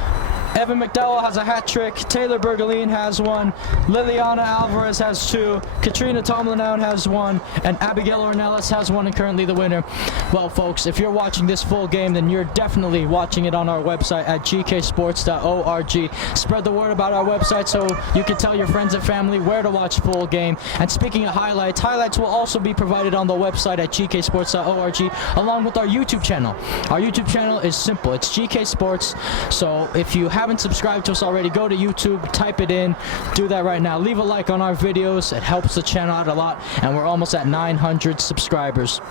Evan McDowell has a hat trick, Taylor Bergeline has one, Liliana Alvarez has two, Katrina Tomlinown has one, and Abigail Ornelas has one, and currently the winner. Well, folks, if you're watching this full game, then you're definitely watching it on our website at gksports.org. Spread the word about our website so you can tell your friends and family where to watch full game. And speaking of highlights will also be provided on the website at gksports.org, along with our YouTube channel. Our YouTube channel is simple. It's GK Sports. So if you haven't subscribed to us already, go to YouTube, type it in, do that right now. Leave a like on our videos. It helps the channel out a lot, and we're almost at 900 subscribers.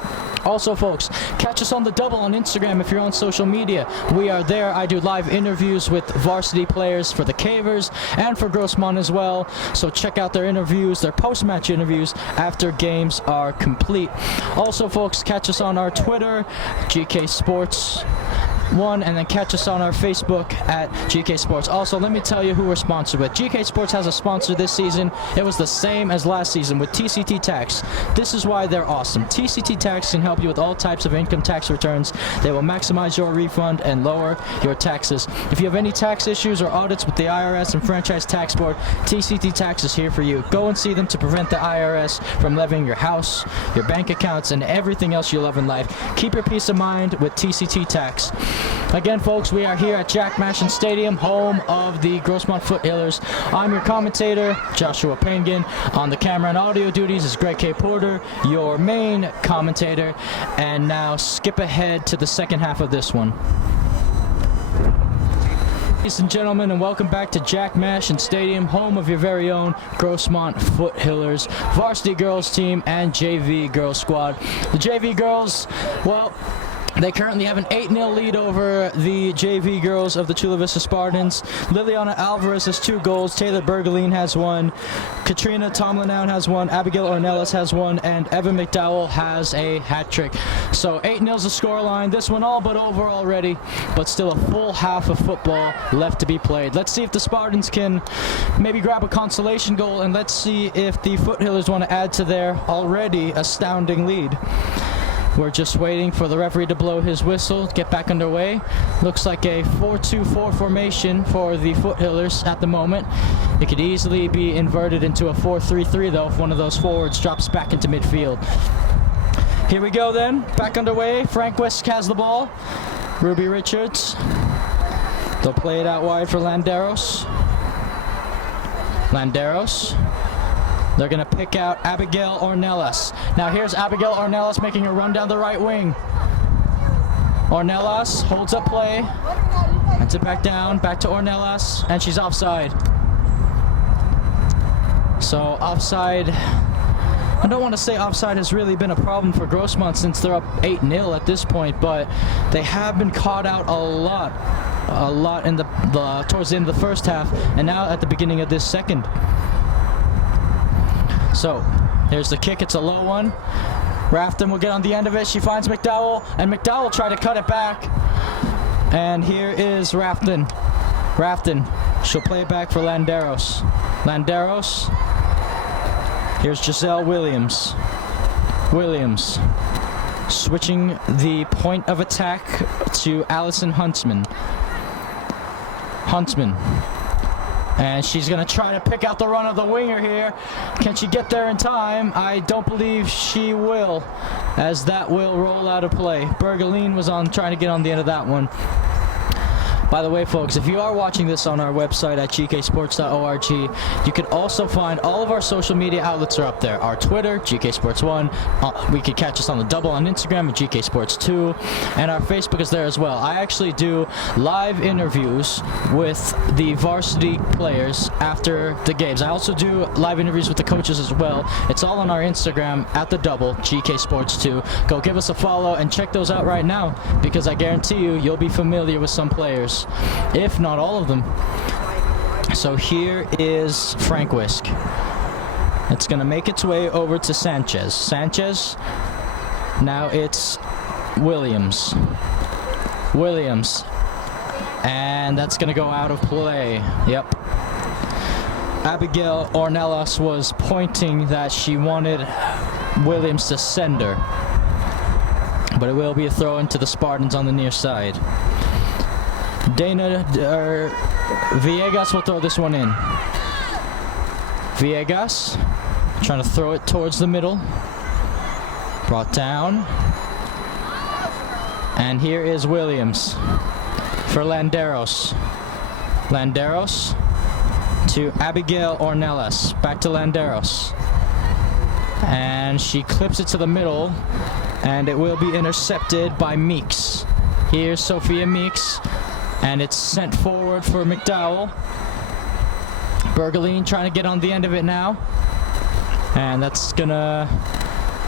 Also, folks, catch us on the double on Instagram if you're on social media. We are there. I do live interviews with varsity players for the Cavers and for Grossmont as well. So check out their interviews, their post-match interviews after games are complete. Also, folks, catch us on our Twitter, GK Sports 1, and then catch us on our Facebook at GK Sports. Also, let me tell you who we're sponsored with. GK Sports has a sponsor this season. It was the same as last season with TCT Tax. This is why they're awesome. TCT Tax can help you with all types of income tax returns. They will maximize your refund and lower your taxes. If you have any tax issues or audits with the IRS and Franchise Tax Board, TCT Tax is here for you. Go and see them to prevent the IRS from levying your house, your bank accounts, and everything else you love in life. Keep your peace of mind with TCT Tax. Again, folks, we are here at Jack Mashin Stadium, home of the Grossmont Foothillers. I'm your commentator, Joshua Pengen. On the camera and audio duties is Greg K. Porter, your main commentator. And now skip ahead to the second half of this one. Ladies and gentlemen, and welcome back to Jack Mashin Stadium, home of your very own Grossmont Foothillers varsity girls team and JV girls squad. The JV girls, well, they currently have an 8-0 lead over the JV girls of the Chula Vista Spartans. Liliana Alvarez has 2 goals. Taylor Bergeline has 1. Katrina Tomlinown has 1. Abigail Ornelas has 1. And Evan McDowell has a hat trick. So 8-0's the scoreline. This one all but over already, but still a full half of football left to be played. Let's see if the Spartans can maybe grab a consolation goal, and let's see if the Foothillers want to add to their already astounding lead. We're just waiting for the referee to blow his whistle, get back underway. Looks like a 4-2-4 formation for the Foothillers at the moment. It could easily be inverted into a 4-3-3 though if one of those forwards drops back into midfield. Here we go then, back underway. Frankwisk has the ball. Ruby Richards. They'll play it out wide for Landeros. They're going to pick out Abigail Ornelas. Now here's Abigail Ornelas making a run down the right wing. Ornelas holds up play. Hands it back down, back to Ornelas, and she's offside. So offside, I don't want to say offside has really been a problem for Grossmont since they're up 8-0 at this point, but they have been caught out a lot in the towards the end of the first half, and now at the beginning of this second. So, here's the kick. It's a low one. Rafton will get on the end of it. She finds McDowell, and McDowell will try to cut it back. And here is Rafton. She'll play it back for Landeros. Landeros. Here's Giselle Williams. Williams switching the point of attack to Allison Huntsman. Huntsman. And she's going to try to pick out the run of the winger here. Can she get there in time? I don't believe she will, as that will roll out of play. Bergeline was trying to get on the end of that one. By the way, folks, if you are watching this on our website at gksports.org, you can also find all of our social media outlets are up there. Our Twitter, GKSports1. We can catch us on the double on Instagram at GKSports2. And our Facebook is there as well. I actually do live interviews with the varsity players after the games. I also do live interviews with the coaches as well. It's all on our Instagram at the double, GKSports2. Go give us a follow and check those out right now, because I guarantee you'll be familiar with some players, if not all of them. So here is Frank Wisk. It's going to make its way over to Sanchez. Sanchez. Now it's Williams. Williams. And that's going to go out of play. Yep. Abigail Ornelas was pointing that she wanted Williams to send her. But it will be a throw into the Spartans on the near side. Villegas will throw this one in. Villegas trying to throw it towards the middle. Brought down. And here is Williams for Landeros. Landeros to Abigail Ornelas. Back to Landeros. And she clips it to the middle. And it will be intercepted by Meeks. Here's Sophia Meeks. And it's sent forward for McDowell. Bergeline trying to get on the end of it now. And that's going to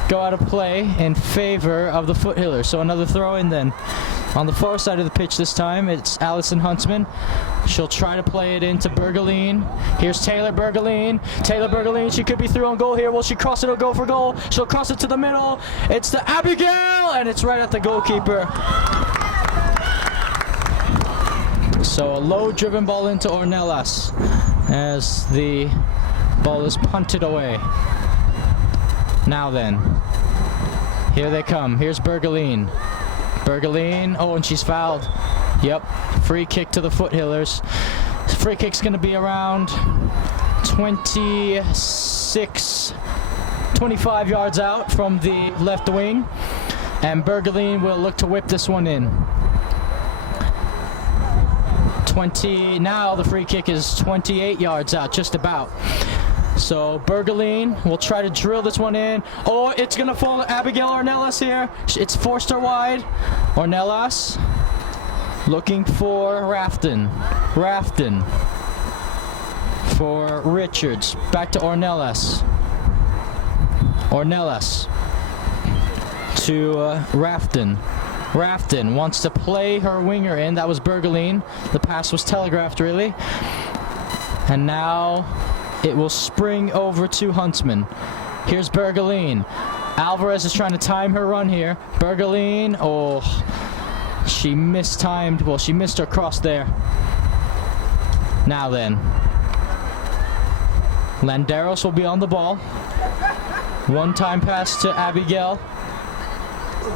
go out of play in favor of the Foothillers. So another throw in then. On the far side of the pitch this time, it's Allison Huntsman. She'll try to play it into Bergeline. Here's Taylor Bergeline. Taylor Bergeline, she could be through on goal here. Will she cross it or go for goal? She'll cross it to the middle. It's to Abigail, and it's right at the goalkeeper. So a low-driven ball into Ornelas as the ball is punted away. Now then, here they come. Here's Bergeline. Bergeline, oh, and she's fouled. Yep, free kick to the Foothillers. Free kick's going to be around 25 yards out from the left wing. And Bergeline will look to whip this one in. Now the free kick is 28 yards out, just about. So Bergeline will try to drill this one in. Oh, it's going to fall to Abigail Ornelas here. It's forced her wide. Ornelas looking for Rafton. Rafton for Richards. Back to Ornelas. Ornelas to Rafton. Rafton wants to play her winger in. That was Bergeline. The pass was telegraphed, really. And now it will spring over to Huntsman. Here's Bergeline. Alvarez is trying to time her run here. Bergeline, oh, she mistimed. Well, she missed her cross there. Now then, Landeros will be on the ball. One-time pass to Abigail.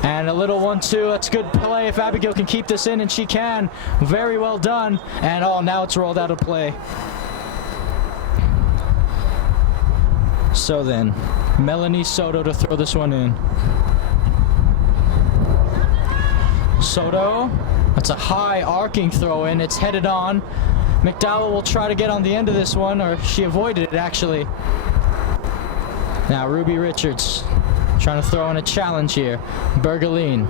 And a little 1-2. That's good play if Abigail can keep this in, and she can. Very well done. And oh, now it's rolled out of play. So then, Melanie Soto to throw this one in. Soto, that's a high arcing throw in. It's headed on. McDowell will try to get on the end of this one, or she avoided it actually. Now Ruby Richards trying to throw in a challenge here. Bergeline.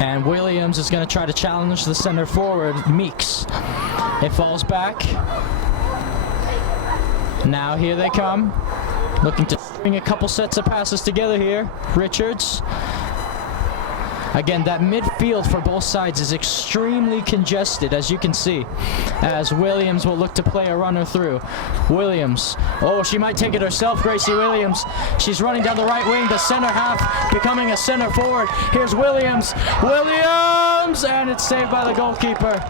And Williams is going to try to challenge the center forward, Meeks. It falls back. Now here they come. Looking to bring a couple sets of passes together here. Richards. Again, that midfield for both sides is extremely congested, as you can see, as Williams will look to play a runner through. Williams. Oh, she might take it herself, Gracie Williams. She's running down the right wing, the center half, becoming a center forward. Here's Williams. Williams! And it's saved by the goalkeeper.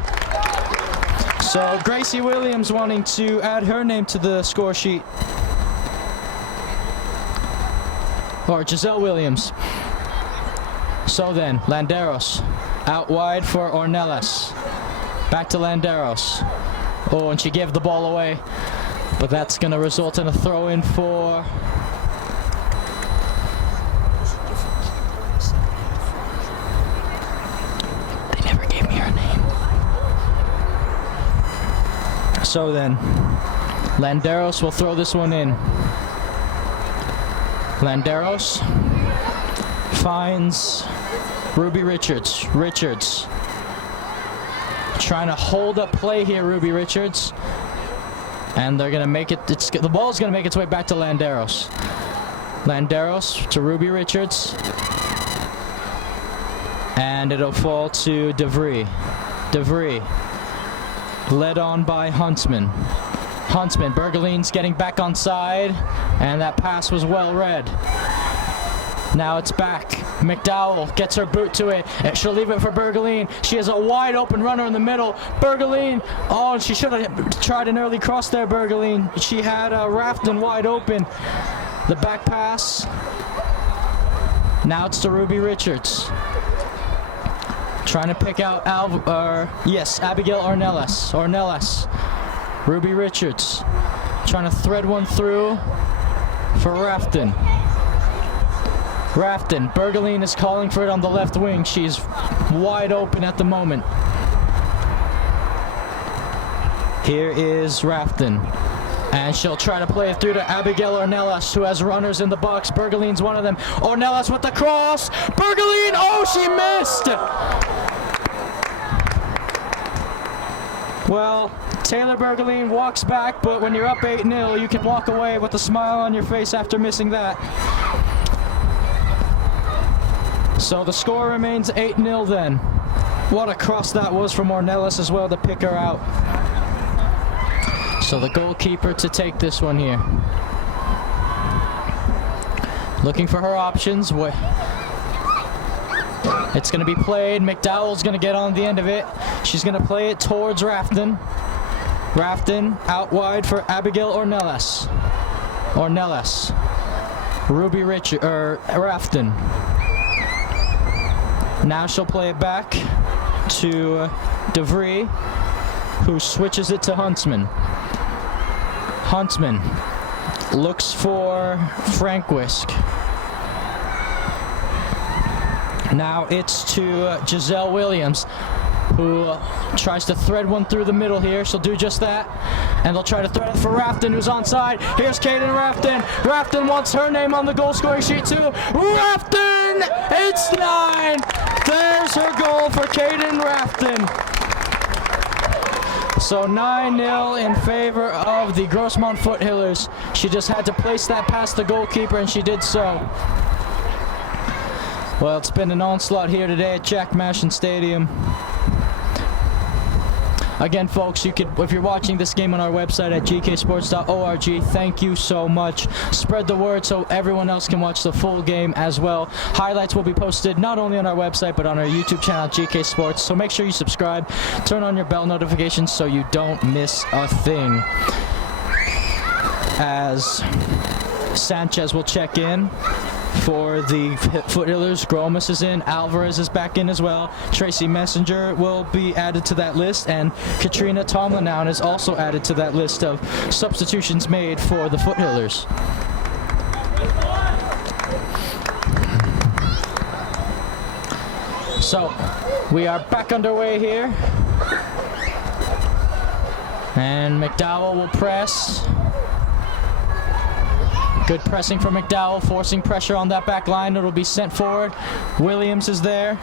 So Gracie Williams wanting to add her name to the score sheet. Or Giselle Williams. So then, Landeros out wide for Ornelas. Back to Landeros. Oh, and she gave the ball away. But that's going to result in a throw-in for... They never gave me her name. So then, Landeros will throw this one in. Landeros finds Ruby Richards. Richards trying to hold up play here, Ruby Richards. And they're going to make it, the ball's going to make its way back to Landeros. Landeros to Ruby Richards. And it'll fall to DeVry. DeVry, led on by Huntsman. Huntsman, Bergeline's getting back on side, and that pass was well read. Now it's back. McDowell gets her boot to it, and she'll leave it for Bergeline. She has a wide open runner in the middle. Bergeline, oh, she should have tried an early cross there, Bergeline. She had Rafton wide open. The back pass. Now it's to Ruby Richards. Trying to pick out Abigail Ornelas. Ornelas. Ruby Richards. Trying to thread one through for Rafton. Rafton. Bergeline is calling for it on the left wing. She's wide open at the moment. Here is Rafton. And she'll try to play it through to Abigail Ornelas, who has runners in the box. Bergeline's one of them. Ornelas with the cross. Bergeline! Oh, she missed! Well, Taylor Bergeline walks back, but when you're up 8-0, you can walk away with a smile on your face after missing that. So the score remains 8-0 then. What a cross that was from Ornelas as well to pick her out. So the goalkeeper to take this one here. Looking for her options. It's going to be played. McDowell's going to get on the end of it. She's going to play it towards Rafton. Rafton out wide for Abigail Ornelas. Ornelas. Ruby Rafton. Now she'll play it back to DeVry, who switches it to Huntsman. Huntsman looks for Frankwisk. Now it's to Giselle Williams, who tries to thread one through the middle here. She'll do just that. And they'll try to thread it for Rafton, who's onside. Here's Kaden Rafton. Rafton wants her name on the goal scoring sheet too. Rafton! It's 9! There's her goal for Kaden Rafton. So 9-0 in favor of the Grossmont Foothillers. She just had to place that past the goalkeeper, and she did so. Well, it's been an onslaught here today at Jack Mashin Stadium. Again, folks, you could, if you're watching this game on our website at gksports.org, thank you so much. Spread the word so everyone else can watch the full game as well. Highlights will be posted not only on our website, but on our YouTube channel, GK Sports. So make sure you subscribe, turn on your bell notifications so you don't miss a thing. As Sanchez will check in for the Foothillers. Gromas is in. Alvarez is back in as well. Tracy Messenger will be added to that list, and Katrina Tomlinown is also added to that list of substitutions made for the Foothillers. So we are back underway here, and McDowell will press. Good pressing from McDowell, forcing pressure on that back line. It'll be sent forward. Williams is there.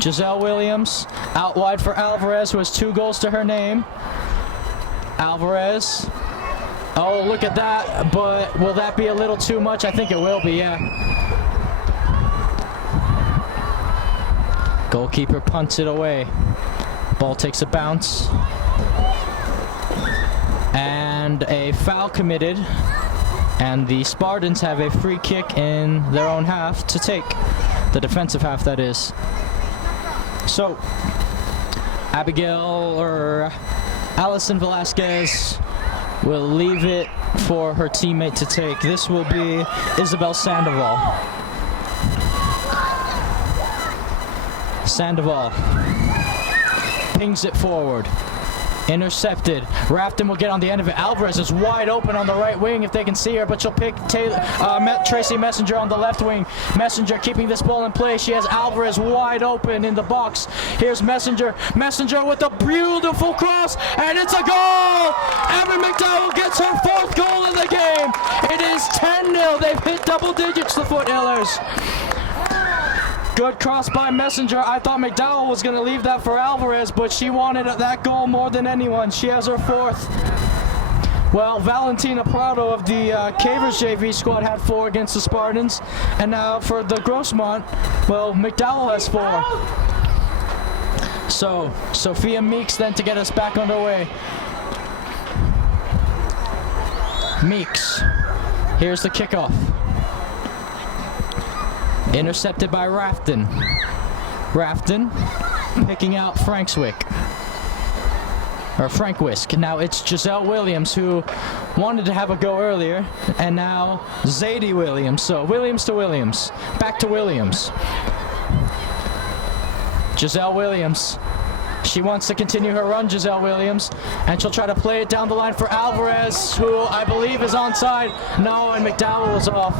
Giselle Williams out wide for Alvarez, who has 2 goals to her name. Alvarez. Oh, look at that. But will that be a little too much? I think it will be, yeah. Goalkeeper punts it away. Ball takes a bounce. And a foul committed. And the Spartans have a free kick in their own half to take. The defensive half, that is. So, Allison Velasquez will leave it for her teammate to take. This will be Isabel Sandoval. Sandoval pings it forward. Intercepted. Rafton will get on the end of it. Alvarez is wide open on the right wing if they can see her, but she'll pick Tracy Messenger on the left wing. Messenger keeping this ball in play. She has Alvarez wide open in the box. Here's Messenger. Messenger with a beautiful cross, and it's a goal! Evan McDowell gets her 4th goal in the game. It is 10-0. They've hit double digits, the Foothillers. Good cross by Messenger. I thought McDowell was going to leave that for Alvarez, but she wanted that goal more than anyone. She has her 4th. Well, Valentina Prado of the Cavers JV squad had 4 against the Spartans. And now for the Grossmont, well, McDowell has 4. So, Sophia Meeks then to get us back underway. Meeks. Here's the kickoff. Intercepted by Rafton. Rafton picking out Frankswick. Or Frankwisk. Now it's Giselle Williams who wanted to have a go earlier. And now Zadie Williams. So Williams to Williams. Back to Williams. Giselle Williams. She wants to continue her run, Giselle Williams. And she'll try to play it down the line for Alvarez, who I believe is onside. No, and McDowell is off.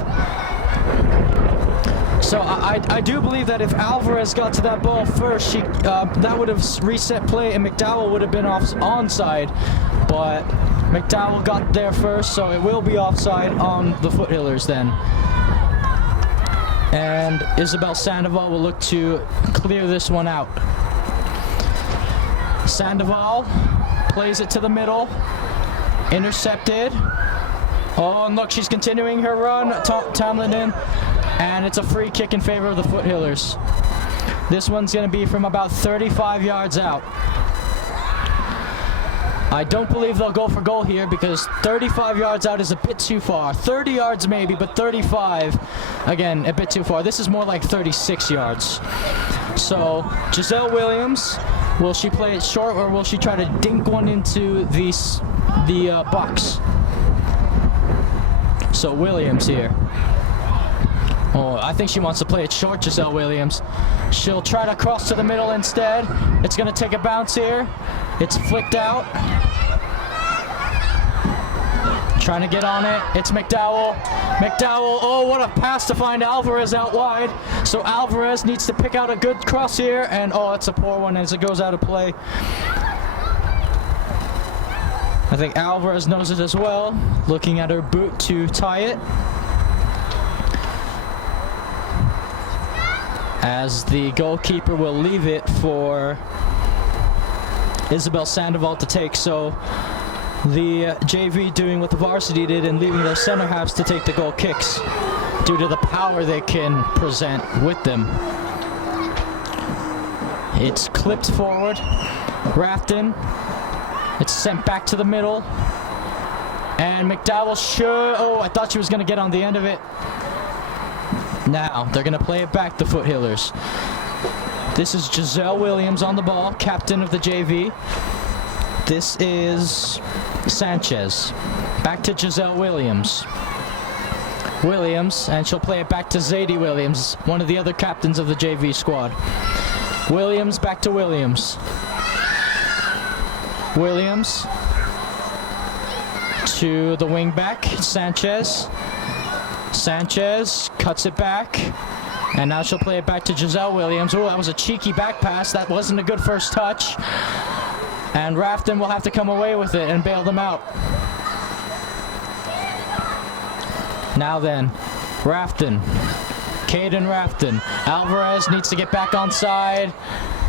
So I do believe that if Alvarez got to that ball first, that would have reset play and McDowell would have been onside. But McDowell got there first, so it will be offside on the Foothillers then. And Isabel Sandoval will look to clear this one out. Sandoval plays it to the middle. Intercepted. Oh, and look, she's continuing her run. Tomlin. And it's a free kick in favor of the Foothillers. This one's going to be from about 35 yards out. I don't believe they'll go for goal here because 35 yards out is a bit too far. 30 yards maybe, but 35, again, a bit too far. This is more like 36 yards. So, Giselle Williams, will she play it short or will she try to dink one into the box? So, Williams here. Oh, I think she wants to play it short, Giselle Williams. She'll try to cross to the middle instead. It's going to take a bounce here. It's flicked out. Trying to get on it. It's McDowell. McDowell, oh, what a pass to find Alvarez out wide. So Alvarez needs to pick out a good cross here. And, oh, it's a poor one as it goes out of play. I think Alvarez knows it as well. Looking at her boot to tie it. As the goalkeeper will leave it for Isabel Sandoval to take. So the JV doing what the varsity did and leaving their center halves to take the goal kicks due to the power they can present with them. It's clipped forward. Rafton. It's sent back to the middle. And McDowell should... Oh, I thought she was going to get on the end of it. Now, they're going to play it back, the Foothillers. This is Giselle Williams on the ball, captain of the JV. This is Sanchez. Back to Giselle Williams. Williams, and she'll play it back to Zadie Williams, one of the other captains of the JV squad. Williams, back to Williams. Williams to the wing back, Sanchez. Sanchez cuts it back, and now she'll play it back to Giselle Williams. Oh, that was a cheeky back pass. That wasn't a good first touch. And Rafton will have to come away with it and bail them out. Now then, Rafton. Caden Rafton. Alvarez needs to get back onside.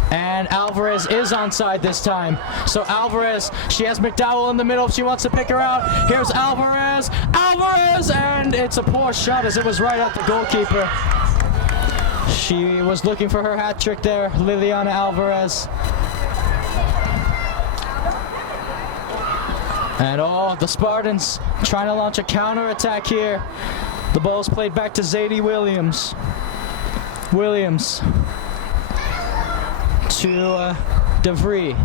And Alvarez is onside this time. So Alvarez, she has McDowell in the middle. She wants to pick her out. Here's Alvarez. Alvarez! And it's a poor shot as it was right at the goalkeeper. She was looking for her hat trick there, Liliana Alvarez. And oh, the Spartans trying to launch a counter-attack here. The ball's played back to Zadie Williams. Williams to DeVries.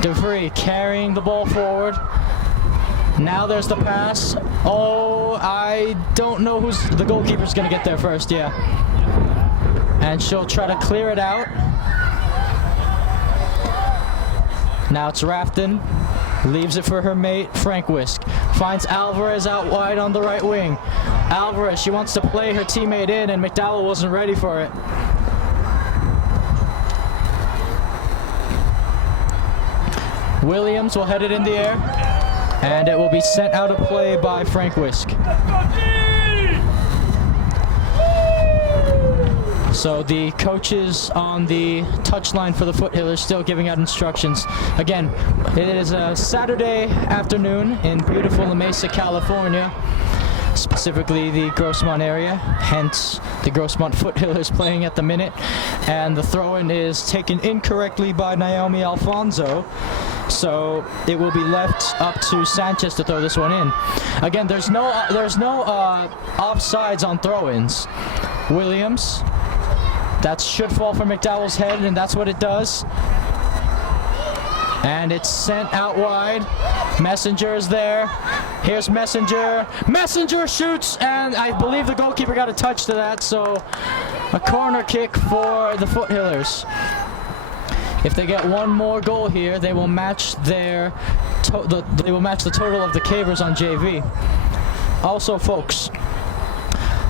DeVries carrying the ball forward. Now there's the pass. Oh, I don't know who's the goalkeeper's gonna get there first. Yeah, and she'll try to clear it out. Now it's Rafton, leaves it for her mate Frank Wisk. Finds Alvarez out wide on the right wing. Alvarez, she wants to play her teammate in, and McDowell wasn't ready for it. Williams will head it in the air, and it will be sent out of play by Frank Wisk. So the coaches on the touchline for the Foothillers still giving out instructions. Again, it is a Saturday afternoon in beautiful La Mesa, California, specifically the Grossmont area, hence the Grossmont Foothillers playing at the minute. And the throw-in is taken incorrectly by Naomi Alfonso, so it will be left up to Sanchez to throw this one in. Again, there's no offsides on throw-ins. Williams, that should fall for McDowell's head, and that's what it does. And it's sent out wide. Messenger is there. Here's Messenger. Messenger shoots, and I believe the goalkeeper got a touch to that, so a corner kick for the Foothillers. If they get one more goal here, they will match the total of the Cavers on JV. Also, folks,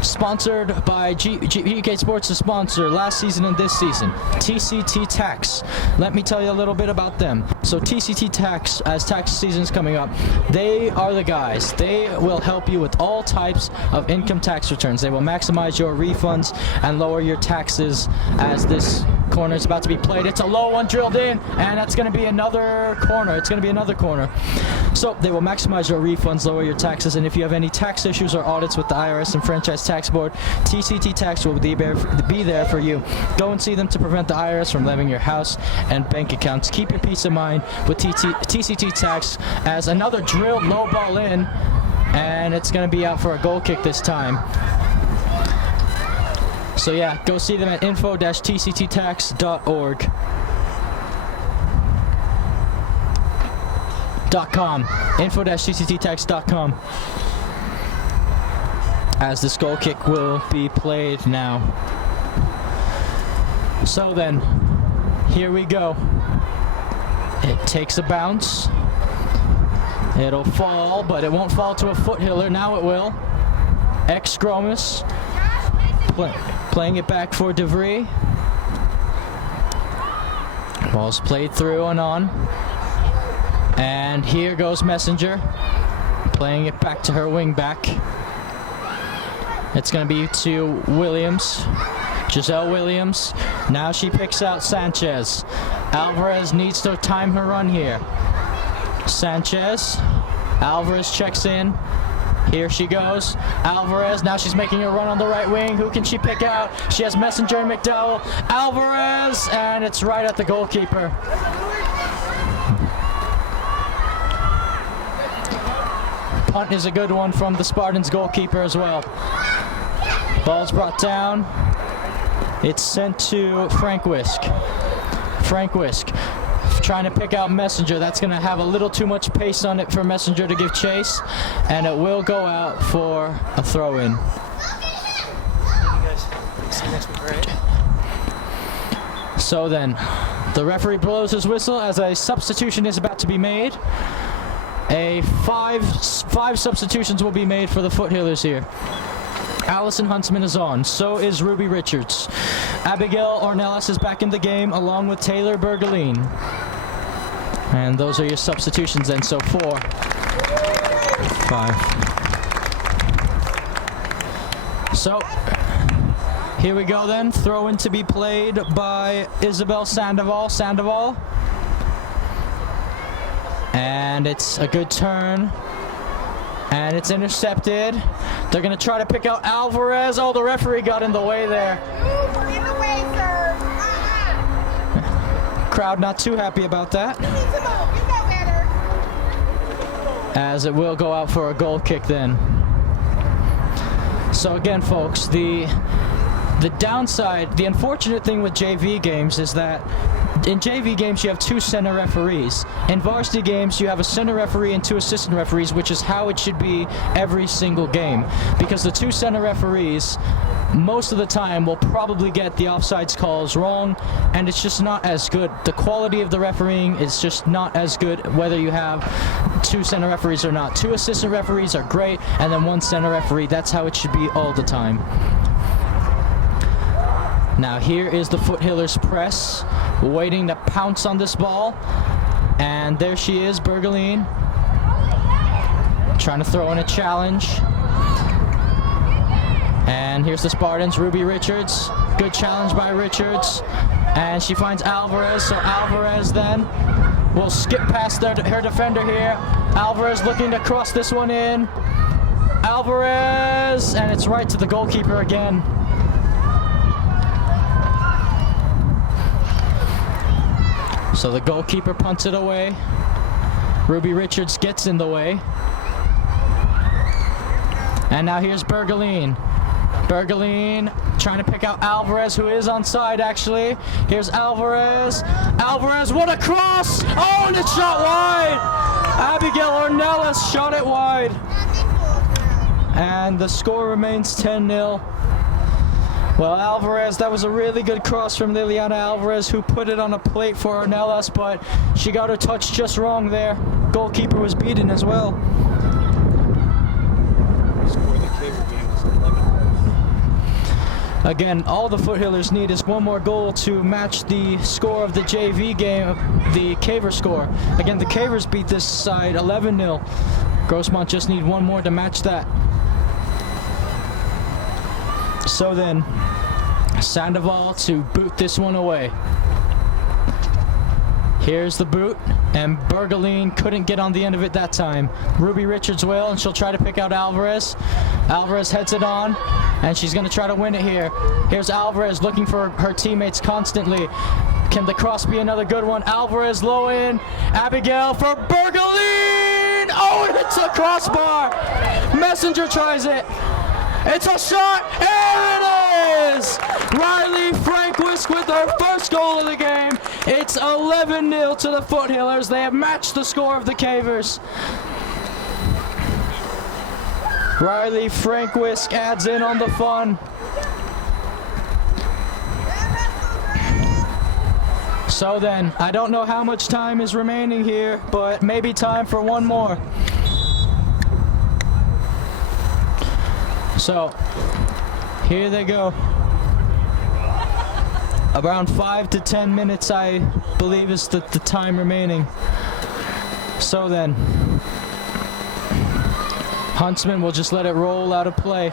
sponsored by GK Sports, the sponsor last season and this season, TCT Tax. Let me tell you a little bit about them. So TCT Tax, as tax season is coming up, they are the guys. They will help you with all types of income tax returns. They will maximize your refunds and lower your taxes. As this corner is about to be played, it's a low one drilled in, and that's going to be another corner. It's going to be another corner. So they will maximize your refunds, lower your taxes, and if you have any tax issues or audits with the IRS and Franchise Tax Board, TCT Tax will be there for you. Go and see them to prevent the IRS from levying your house and bank accounts. Keep your peace of mind with TCT Tax, as another drilled low ball in, and it's going to be out for a goal kick this time. So yeah, go see them at info-tcttax.org. info-tcttax.com, as this goal kick will be played now. So then, here we go. It takes a bounce. It'll fall, but it won't fall to a Foothiller. Now it will. Gromus playing it back for DeVries. Ball's played through and on. And here goes Messenger, playing it back to her wing back. It's going to be to Williams, Giselle Williams. Now she picks out Sanchez. Alvarez needs to time her run here. Sanchez, Alvarez checks in. Here she goes. Alvarez, now she's making a run on the right wing. Who can she pick out? She has Messenger and McDowell. Alvarez, and it's right at the goalkeeper. Punt is a good one from the Spartans goalkeeper as well. Ball's brought down. It's sent to Frank Wisk. Frank Wisk trying to pick out Messenger. That's going to have a little too much pace on it for Messenger to give chase, and it will go out for a throw-in. You guys see you next week, right? So then, the referee blows his whistle as a substitution is about to be made. Five substitutions will be made for the Foothillers here. Allison Huntsman is on. So is Ruby Richards. Abigail Ornelas is back in the game, along with Taylor Bergeline. And those are your substitutions then. So 4, 5. So here we go then. Throw in to be played by Isabel Sandoval. And it's a good turn. And it's intercepted. They're going to try to pick out Alvarez. Oh, the referee got in the way there. In the way, sir. Crowd not too happy about that. You need to move. You know better. As it will go out for a goal kick then. So again, folks, the downside, the unfortunate thing with JV games is that in JV games, you have 2 center referees. In varsity games, you have a center referee and 2 assistant referees, which is how it should be every single game. Because the 2 center referees, most of the time, will probably get the offsides calls wrong, and it's just not as good. The quality of the refereeing is just not as good whether you have 2 center referees or not. 2 assistant referees are great, and then 1 center referee. That's how it should be all the time. Now here is the Foothillers press, waiting to pounce on this ball. And there she is, Bergeline, trying to throw in a challenge. And here's the Spartans, Ruby Richards. Good challenge by Richards. And she finds Alvarez, so Alvarez then will skip past her defender here. Alvarez looking to cross this one in. Alvarez, and it's right to the goalkeeper again. So the goalkeeper punts it away. Ruby Richards gets in the way. And now here's Bergeline. Bergeline trying to pick out Alvarez, who is onside actually. Here's Alvarez. Alvarez, what a cross! Oh, and it's shot wide! Abigail Ornelas shot it wide. And the score remains 10-0. Well, Alvarez, that was a really good cross from Liliana Alvarez, who put it on a plate for Ornelas, but she got her touch just wrong there. Goalkeeper was beaten as well. Again, all the Foothillers need is 1 more goal to match the score of the JV game, the Caver score. Again, the Cavers beat this side 11-0. Grossmont just need 1 more to match that. So then, Sandoval to boot this one away. Here's the boot, and Bergeline couldn't get on the end of it that time. Ruby Richards will, and she'll try to pick out Alvarez. Alvarez heads it on, and she's going to try to win it here. Here's Alvarez looking for her teammates constantly. Can the cross be another good one? Alvarez low in. Abigail for Bergeline! Oh, and it's a crossbar! Messenger tries it. It's a shot, and it is! Riley Frankwisk with her first goal of the game. It's 11-0 to the Foothillers. They have matched the score of the Cavers. Riley Frankwisk adds in on the fun. So then, I don't know how much time is remaining here, but maybe time for 1 more. So, here they go. Around 5 to 10 minutes, I believe, is the time remaining. So then, Huntsman will just let it roll out of play.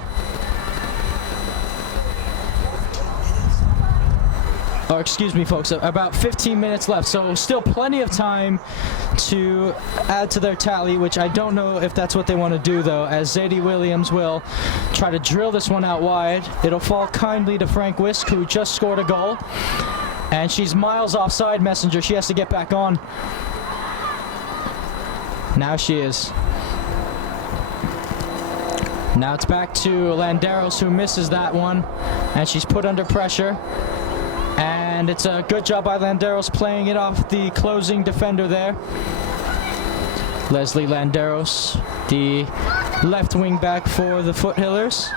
Or excuse me, folks, about 15 minutes left, so still plenty of time to add to their tally, which I don't know if that's what they want to do, though, as Zadie Williams will try to drill this one out wide. It'll fall kindly to Frankwisk, who just scored a goal, and she's miles offside. Messenger, she has to get back on. Now she is. Now it's back to Landeros, who misses that one, and she's put under pressure. And it's a good job by Landeros playing it off the closing defender there. Leslie Landeros, the left wing back for the Foothillers.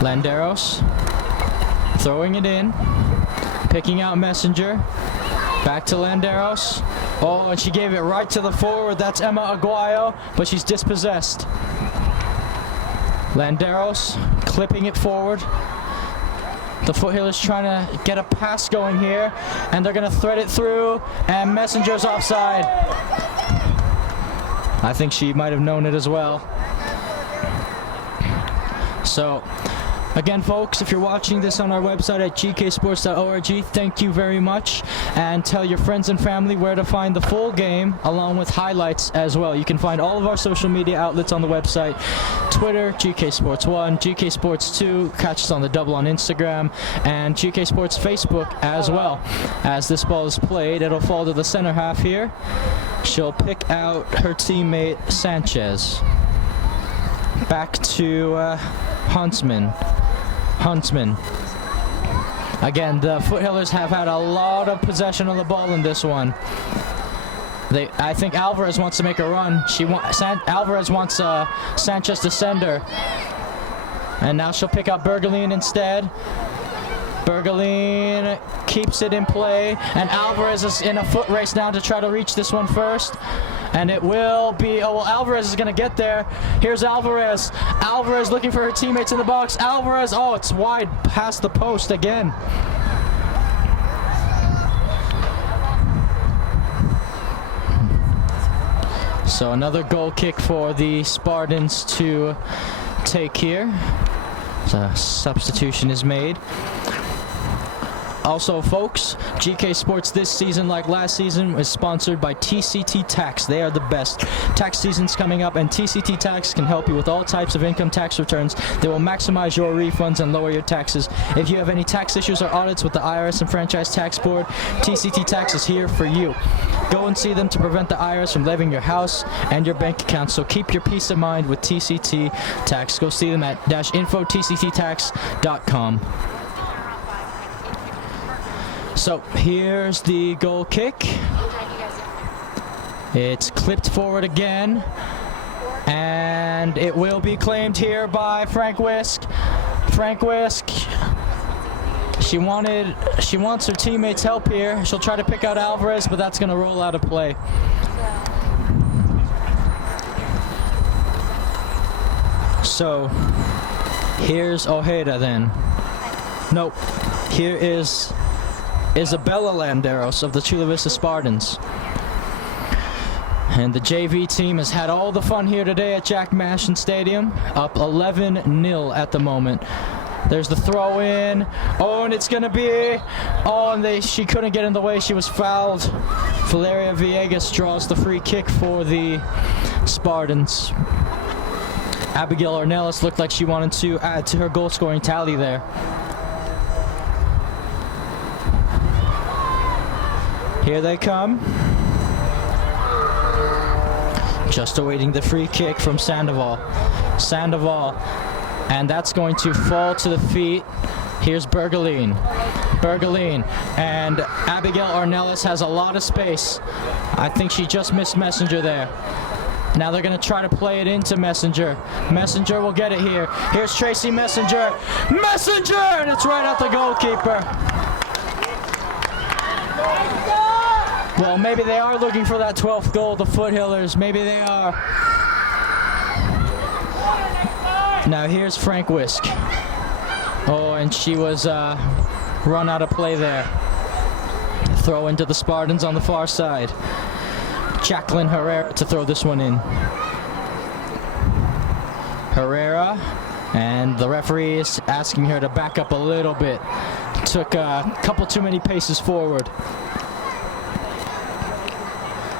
Landeros throwing it in, picking out Messenger. Back to Landeros. Oh, and she gave it right to the forward. That's Emma Aguayo, but she's dispossessed. Landeros clipping it forward. The Foothillers trying to get a pass going here, and they're going to thread it through, and Messenger's offside. I think she might have known it as well. So, again, folks, if you're watching this on our website at gksports.org, thank you very much, and tell your friends and family where to find the full game along with highlights as well. You can find all of our social media outlets on the website. Twitter, GKSports1, GKSports2, catch us on the double on Instagram, and GK Sports Facebook as well. As this ball is played, it'll fall to the center half here. She'll pick out her teammate Sanchez. Back to Huntsman. Huntsman. Again, the Foothillers have had a lot of possession of the ball in this one. I think Alvarez wants to make a run. Alvarez wants Sanchez to send her. And now she'll pick out Bergeline instead. Bergeline keeps it in play, and Alvarez is in a foot race now to try to reach this one first. And it will be, oh, well, Alvarez is going to get there. Here's Alvarez. Alvarez looking for her teammates in the box. Alvarez, oh, it's wide past the post again. So another goal kick for the Spartans to take here. So a substitution is made. Also, folks, GK Sports this season, like last season, is sponsored by TCT Tax. They are the best. Tax season's coming up, and TCT Tax can help you with all types of income tax returns. They will maximize your refunds and lower your taxes. If you have any tax issues or audits with the IRS and Franchise Tax Board, TCT Tax is here for you. Go and see them to prevent the IRS from levying your house and your bank account. So keep your peace of mind with TCT Tax. Go see them at -info.tcttax.com. So here's the goal kick. It's clipped forward again, and it will be claimed here by Frank Wisk. Frank Wisk, she wants her teammates' help here. She'll try to pick out Alvarez, but that's going to roll out of play. So here's Ojeda then. Nope. Here is Isabella Landeros of the Chula Vista Spartans. And the JV team has had all the fun here today at Jack Mashin Stadium. Up 11-0 at the moment. There's the throw in. Oh, and it's going to be... Oh, and she couldn't get in the way. She was fouled. Valeria Villegas draws the free kick for the Spartans. Abigail Ornelas looked like she wanted to add to her goal-scoring tally there. Here they come. Just awaiting the free kick from Sandoval. And that's going to fall to the feet. Here's Bergeline, and Abigail Ornelas has a lot of space. I think she just missed Messenger there. Now they're going to try to play it into Messenger. Messenger will get it here. Here's Tracy Messenger, and it's right at the goalkeeper. Well, maybe they are looking for that 12th goal, the Foothillers. Maybe they are. Now here's Frank Wisk. Oh, and she was run out of play there. Throw into the Spartans on the far side. Jacqueline Herrera to throw this one in. Herrera, and the referee is asking her to back up a little bit. Took a couple too many paces forward.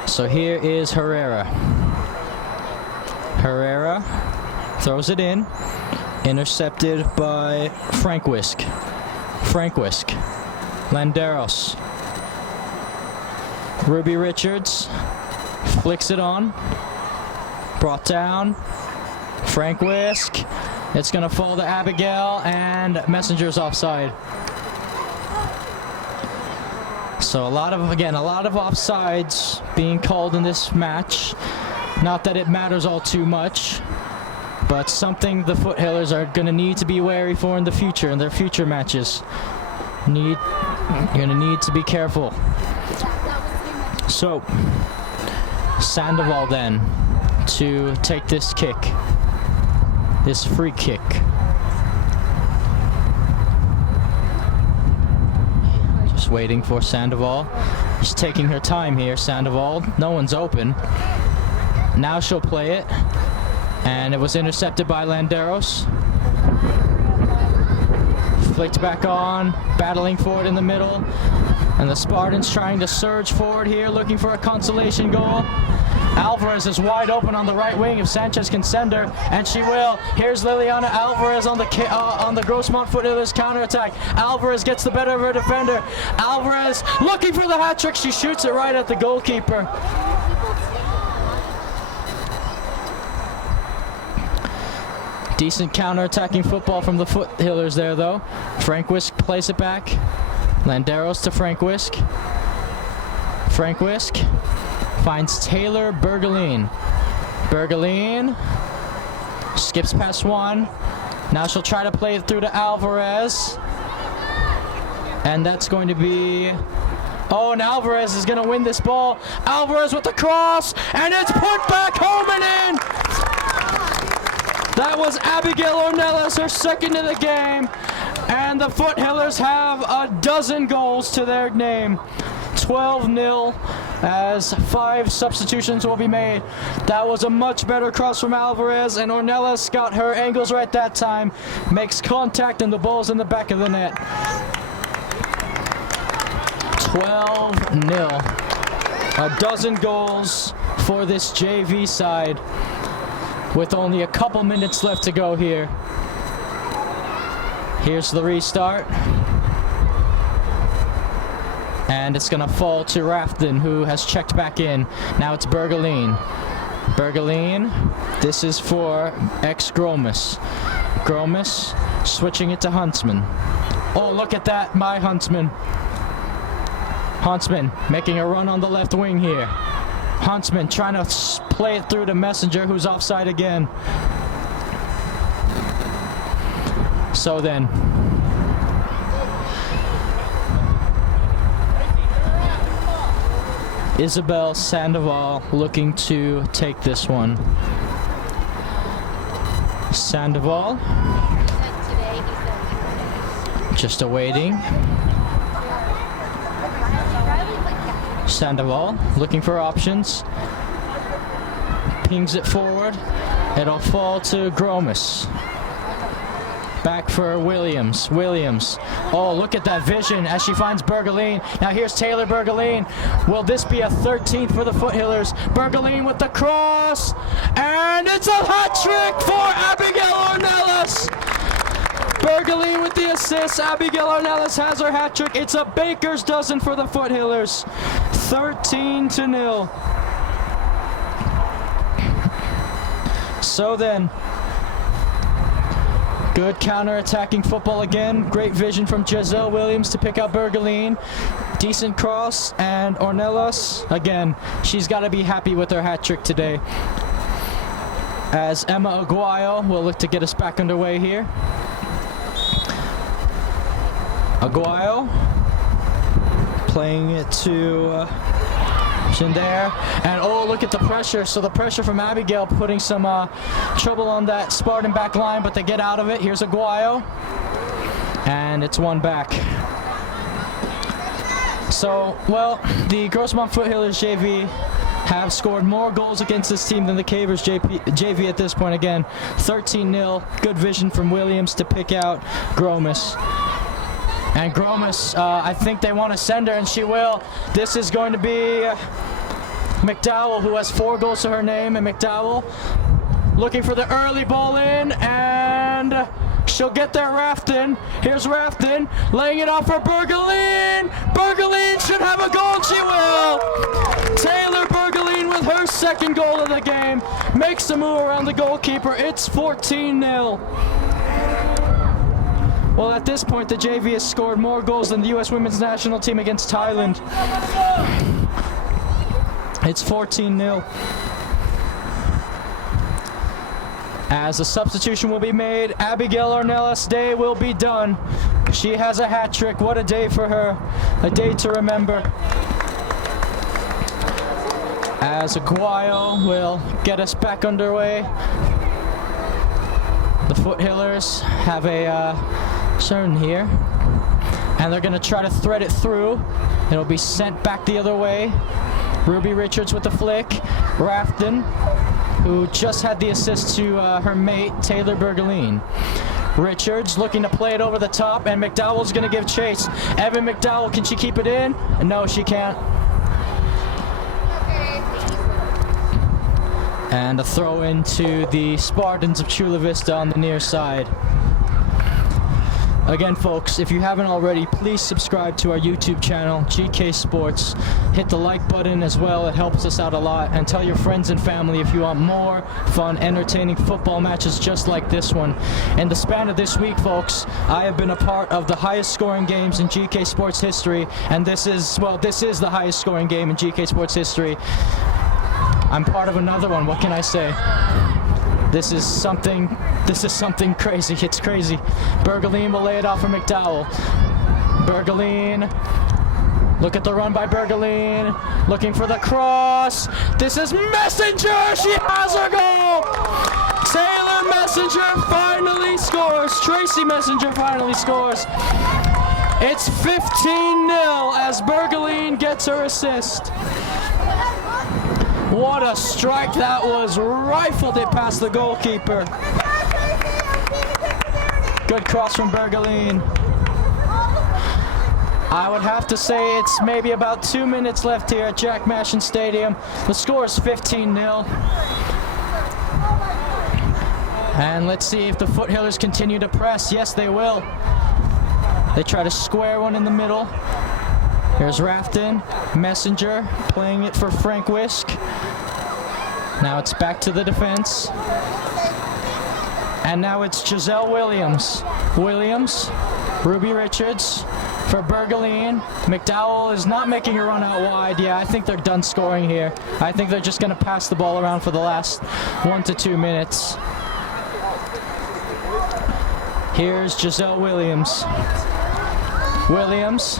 So here is Herrera. Herrera throws it in. Intercepted by Frank Wisk. Landeros. Ruby Richards flicks it on. Brought down. Frank Wisk. It's going to fall to Abigail, and Messenger's offside. So a lot of offsides being called in this match. Not that it matters all too much, but something the Foothillers are going to need to be wary for in the future, in their future matches. You're going to need to be careful. So, Sandoval then to take this kick, this free kick. Just waiting for Sandoval. She's taking her time here, Sandoval. No one's open. Now she'll play it. And it was intercepted by Landeros. Flicked back on, battling forward in the middle. And the Spartans trying to surge forward here, looking for a consolation goal. Alvarez is wide open on the right wing if Sanchez can send her, and she will. Here's Liliana Alvarez on the Grossmont Foothillers counterattack. Alvarez gets the better of her defender. Alvarez looking for the hat trick. She shoots it right at the goalkeeper. Decent counter-attacking football from the Foothillers there, though. Frank Wisk plays it back. Landeros to Frank Wisk. Frank Wisk finds Taylor Bergeline. Bergeline skips past one. Now she'll try to play it through to Alvarez. And that's going to be... Oh, and Alvarez is going to win this ball. Alvarez with the cross, and it's put back home and in! That was Abigail Ornelas, her second of the game. And the Foothillers have a dozen goals to their name. 12-0 as 5 substitutions will be made. That was a much better cross from Alvarez, and Ornelas got her angles right that time. Makes contact, and the ball's in the back of the net. 12-0. A dozen goals for this JV side with only a couple minutes left to go here. Here's the restart. And it's going to fall to Rafton, who has checked back in. Now it's Bergeline. Bergeline, this is for ex-Gromas. Gromas switching it to Huntsman. Oh, look at that, my Huntsman. Huntsman making a run on the left wing here. Huntsman trying to play it through to Messenger, who's offside again. So then, Isabel Sandoval looking to take this one. Sandoval just awaiting. Sandoval looking for options. Pings it forward. It'll fall to Gromas. Back for Williams. Williams. Oh, look at that vision as she finds Bergeline. Now here's Taylor Bergeline. Will this be a 13th for the Foothillers? Bergeline with the cross. And it's a hat trick for Abigail Ornelas. Bergeline with the assist. Abigail Ornelas has her hat trick. It's a baker's dozen for the Foothillers. 13-0. So then, good counter-attacking football again. Great vision from Giselle Williams to pick out Bergeline. Decent cross, and Ornelas, again, she's got to be happy with her hat trick today. As Emma Aguayo will look to get us back underway here. Aguayo playing it to there, and oh, look at the pressure. So the pressure from Abigail putting some trouble on that Spartan back line, but they get out of it. Here's Aguayo, and it's one back. So, well, the Grossmont Foothillers JV have scored more goals against this team than the Cavers JV at this point. Again, 13-0. Good vision from Williams to pick out Gromas. And Gromas, I think they want to send her, and she will. This is going to be McDowell, who has 4 goals to her name, and McDowell looking for the early ball in, and she'll get there, Rafton. Here's Rafton, laying it off for Bergeline. Bergeline should have a goal, and she will. Taylor Bergeline with her second goal of the game. Makes the move around the goalkeeper. It's 14-0. Well, at this point, the JV has scored more goals than the U.S. women's national team against Thailand. It's 14-0. As a substitution will be made, Abigail Ornelas' day will be done. She has a hat trick. What a day for her. A day to remember. As Aguayo will get us back underway. The Foothillers have a turn here, and they're going to try to thread it through. It'll be sent back the other way. Ruby Richards with the flick. Rafton, who just had the assist to her mate, Taylor Bergeline. Richards looking to play it over the top, and McDowell's going to give chase. Evan McDowell, can she keep it in? No, she can't. And a throw into the Spartans of Chula Vista on the near side. Again, folks, if you haven't already, please subscribe to our YouTube channel, GK Sports. Hit the like button as well. It helps us out a lot. And tell your friends and family if you want more fun, entertaining football matches just like this one. In the span of this week, folks, I have been a part of the highest scoring games in GK Sports history. And this is the highest scoring game in GK Sports history. I'm part of another one. What can I say? This is something crazy. It's crazy. Bergeline will lay it off for McDowell. Bergeline. Look at the run by Bergeline. Looking for the cross. This is Messenger. She has her goal. Taylor Messenger finally scores. Tracy Messenger finally scores. It's 15-0 as Bergeline gets her assist. What a strike that was. Rifled it past the goalkeeper. Good cross from Bergeline. I would have to say it's maybe about 2 minutes left here at Jack Mashin Stadium. The score is 15-0. And let's see if the Foothillers continue to press. Yes, they will. They try to square one in the middle. Here's Rafton, Messenger, playing it for Frank Wisk. Now it's back to the defense. And now it's Giselle Williams. Williams, Ruby Richards for Bergeline. McDowell is not making a run out wide. Yeah, I think they're done scoring here. I think they're just going to pass the ball around for the last 1 to 2 minutes. Here's Giselle Williams. Williams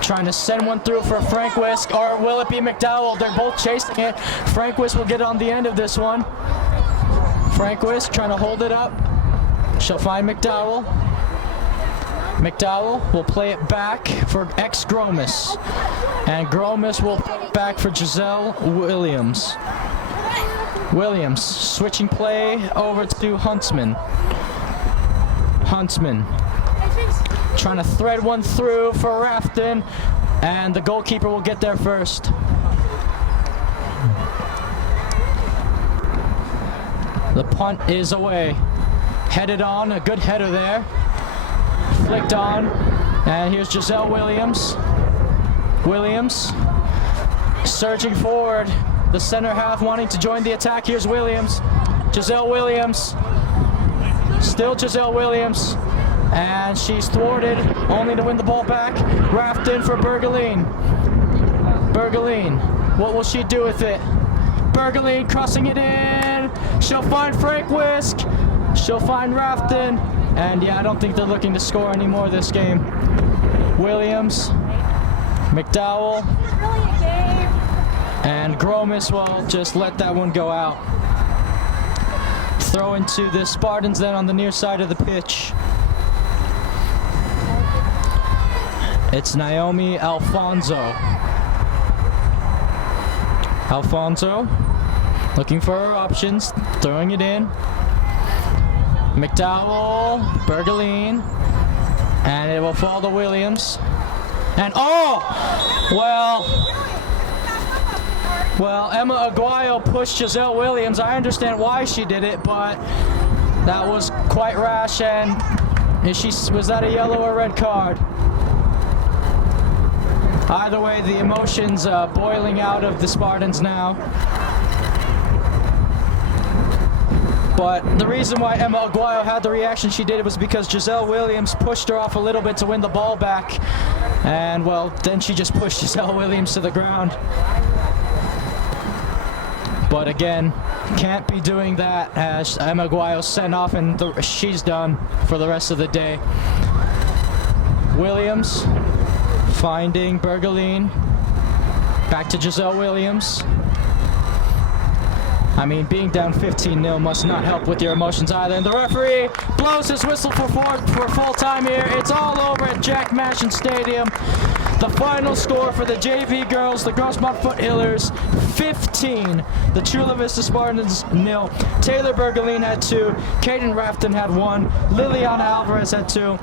trying to send one through for Frank Wisk, or will it be McDowell? They're both chasing it. Frank Wisk will get on the end of this one. Frank Wisk trying to hold it up. She'll find McDowell. McDowell will play it back for ex-Gromis. And Gromis will play it back for Giselle Williams. Williams switching play over to Huntsman. Huntsman trying to thread one through for Rafton, and the goalkeeper will get there first. The punt is away. Headed on, a good header there. Flicked on, and here's Giselle Williams. Williams surging forward. The center half wanting to join the attack. Here's Williams. Giselle Williams. Still Giselle Williams. And she's thwarted, only to win the ball back. Rafton for Bergeline. Bergeline, what will she do with it? Bergeline crossing it in. She'll find Frank Wisk. She'll find Rafton. And yeah, I don't think they're looking to score anymore this game. Williams, McDowell, and Gromis will just let that one go out. Throw into the Spartans then on the near side of the pitch. It's Naomi Alfonso. Alfonso looking for her options, throwing it in. McDowell, Bergeline, and it will fall to Williams. And well, Emma Aguayo pushed Giselle Williams. I understand why she did it, but that was quite rash. And was that a yellow or red card? Either way, the emotions boiling out of the Spartans now. But the reason why Emma Aguayo had the reaction she did was because Giselle Williams pushed her off a little bit to win the ball back. And, well, then she just pushed Giselle Williams to the ground. But again, can't be doing that as Emma Aguayo's sent off and she's done for the rest of the day. Williams finding Bergeline. Back to Giselle Williams. I mean, being down 15-0 must not help with your emotions either. And the referee blows his whistle for full time here. It's all over at Jack Mashin Stadium. The final score for the JV girls, the Grossmont Foothillers, 15. The Chula Vista Spartans, 0. Taylor Bergeline had 2. Kaden Rafton had 1. Liliana Alvarez had 2.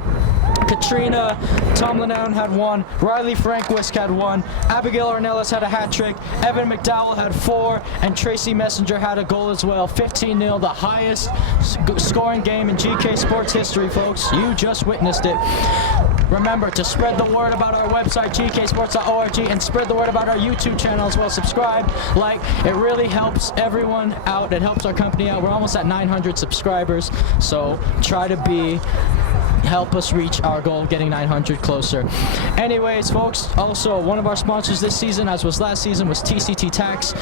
Katrina Tomlinow had 1, Riley Frankwisk had 1, Abigail Ornelas had a hat trick, Evan McDowell had 4, and Tracy Messenger had a goal as well. 15-0, the highest scoring game in GK Sports history, folks. You just witnessed it. Remember to spread the word about our website, gksports.org, and spread the word about our YouTube channel as well. Subscribe, like, it really helps everyone out. It helps our company out. We're almost at 900 subscribers, so try to help us reach our goal of getting 900 closer. Anyways, folks, also one of our sponsors this season, as was last season, was TCT Tax.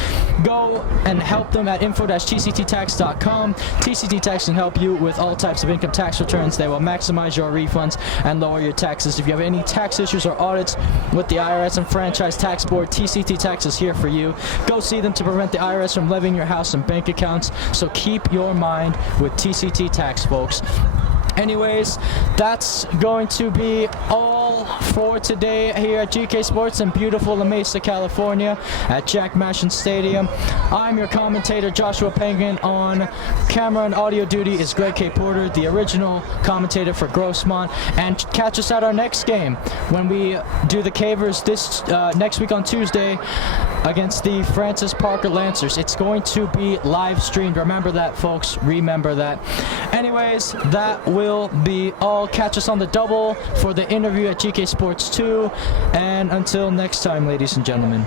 Go and help them at info-tcttax.com. TCT Tax can help you with all types of income tax returns. They will maximize your refunds and lower your taxes. If you have any tax issues or audits with the IRS and Franchise Tax Board, TCT Tax is here for you. Go see them to prevent the IRS from levying your house and bank accounts. So keep your mind with TCT Tax, folks. Anyways, that's going to be all for today here at GK Sports in beautiful La Mesa, California at Jack Mashin Stadium. I'm your commentator, Joshua Penguin. On camera and audio duty is Greg K. Porter, the original commentator for Grossmont. And catch us at our next game when we do the Cavers this next week on Tuesday against the Francis Parker Lancers. It's going to be live streamed. Remember that, folks. Remember that. Anyways, that will be all. Catch us on the double for the interview at GK Sports 2. And until next time, ladies and gentlemen.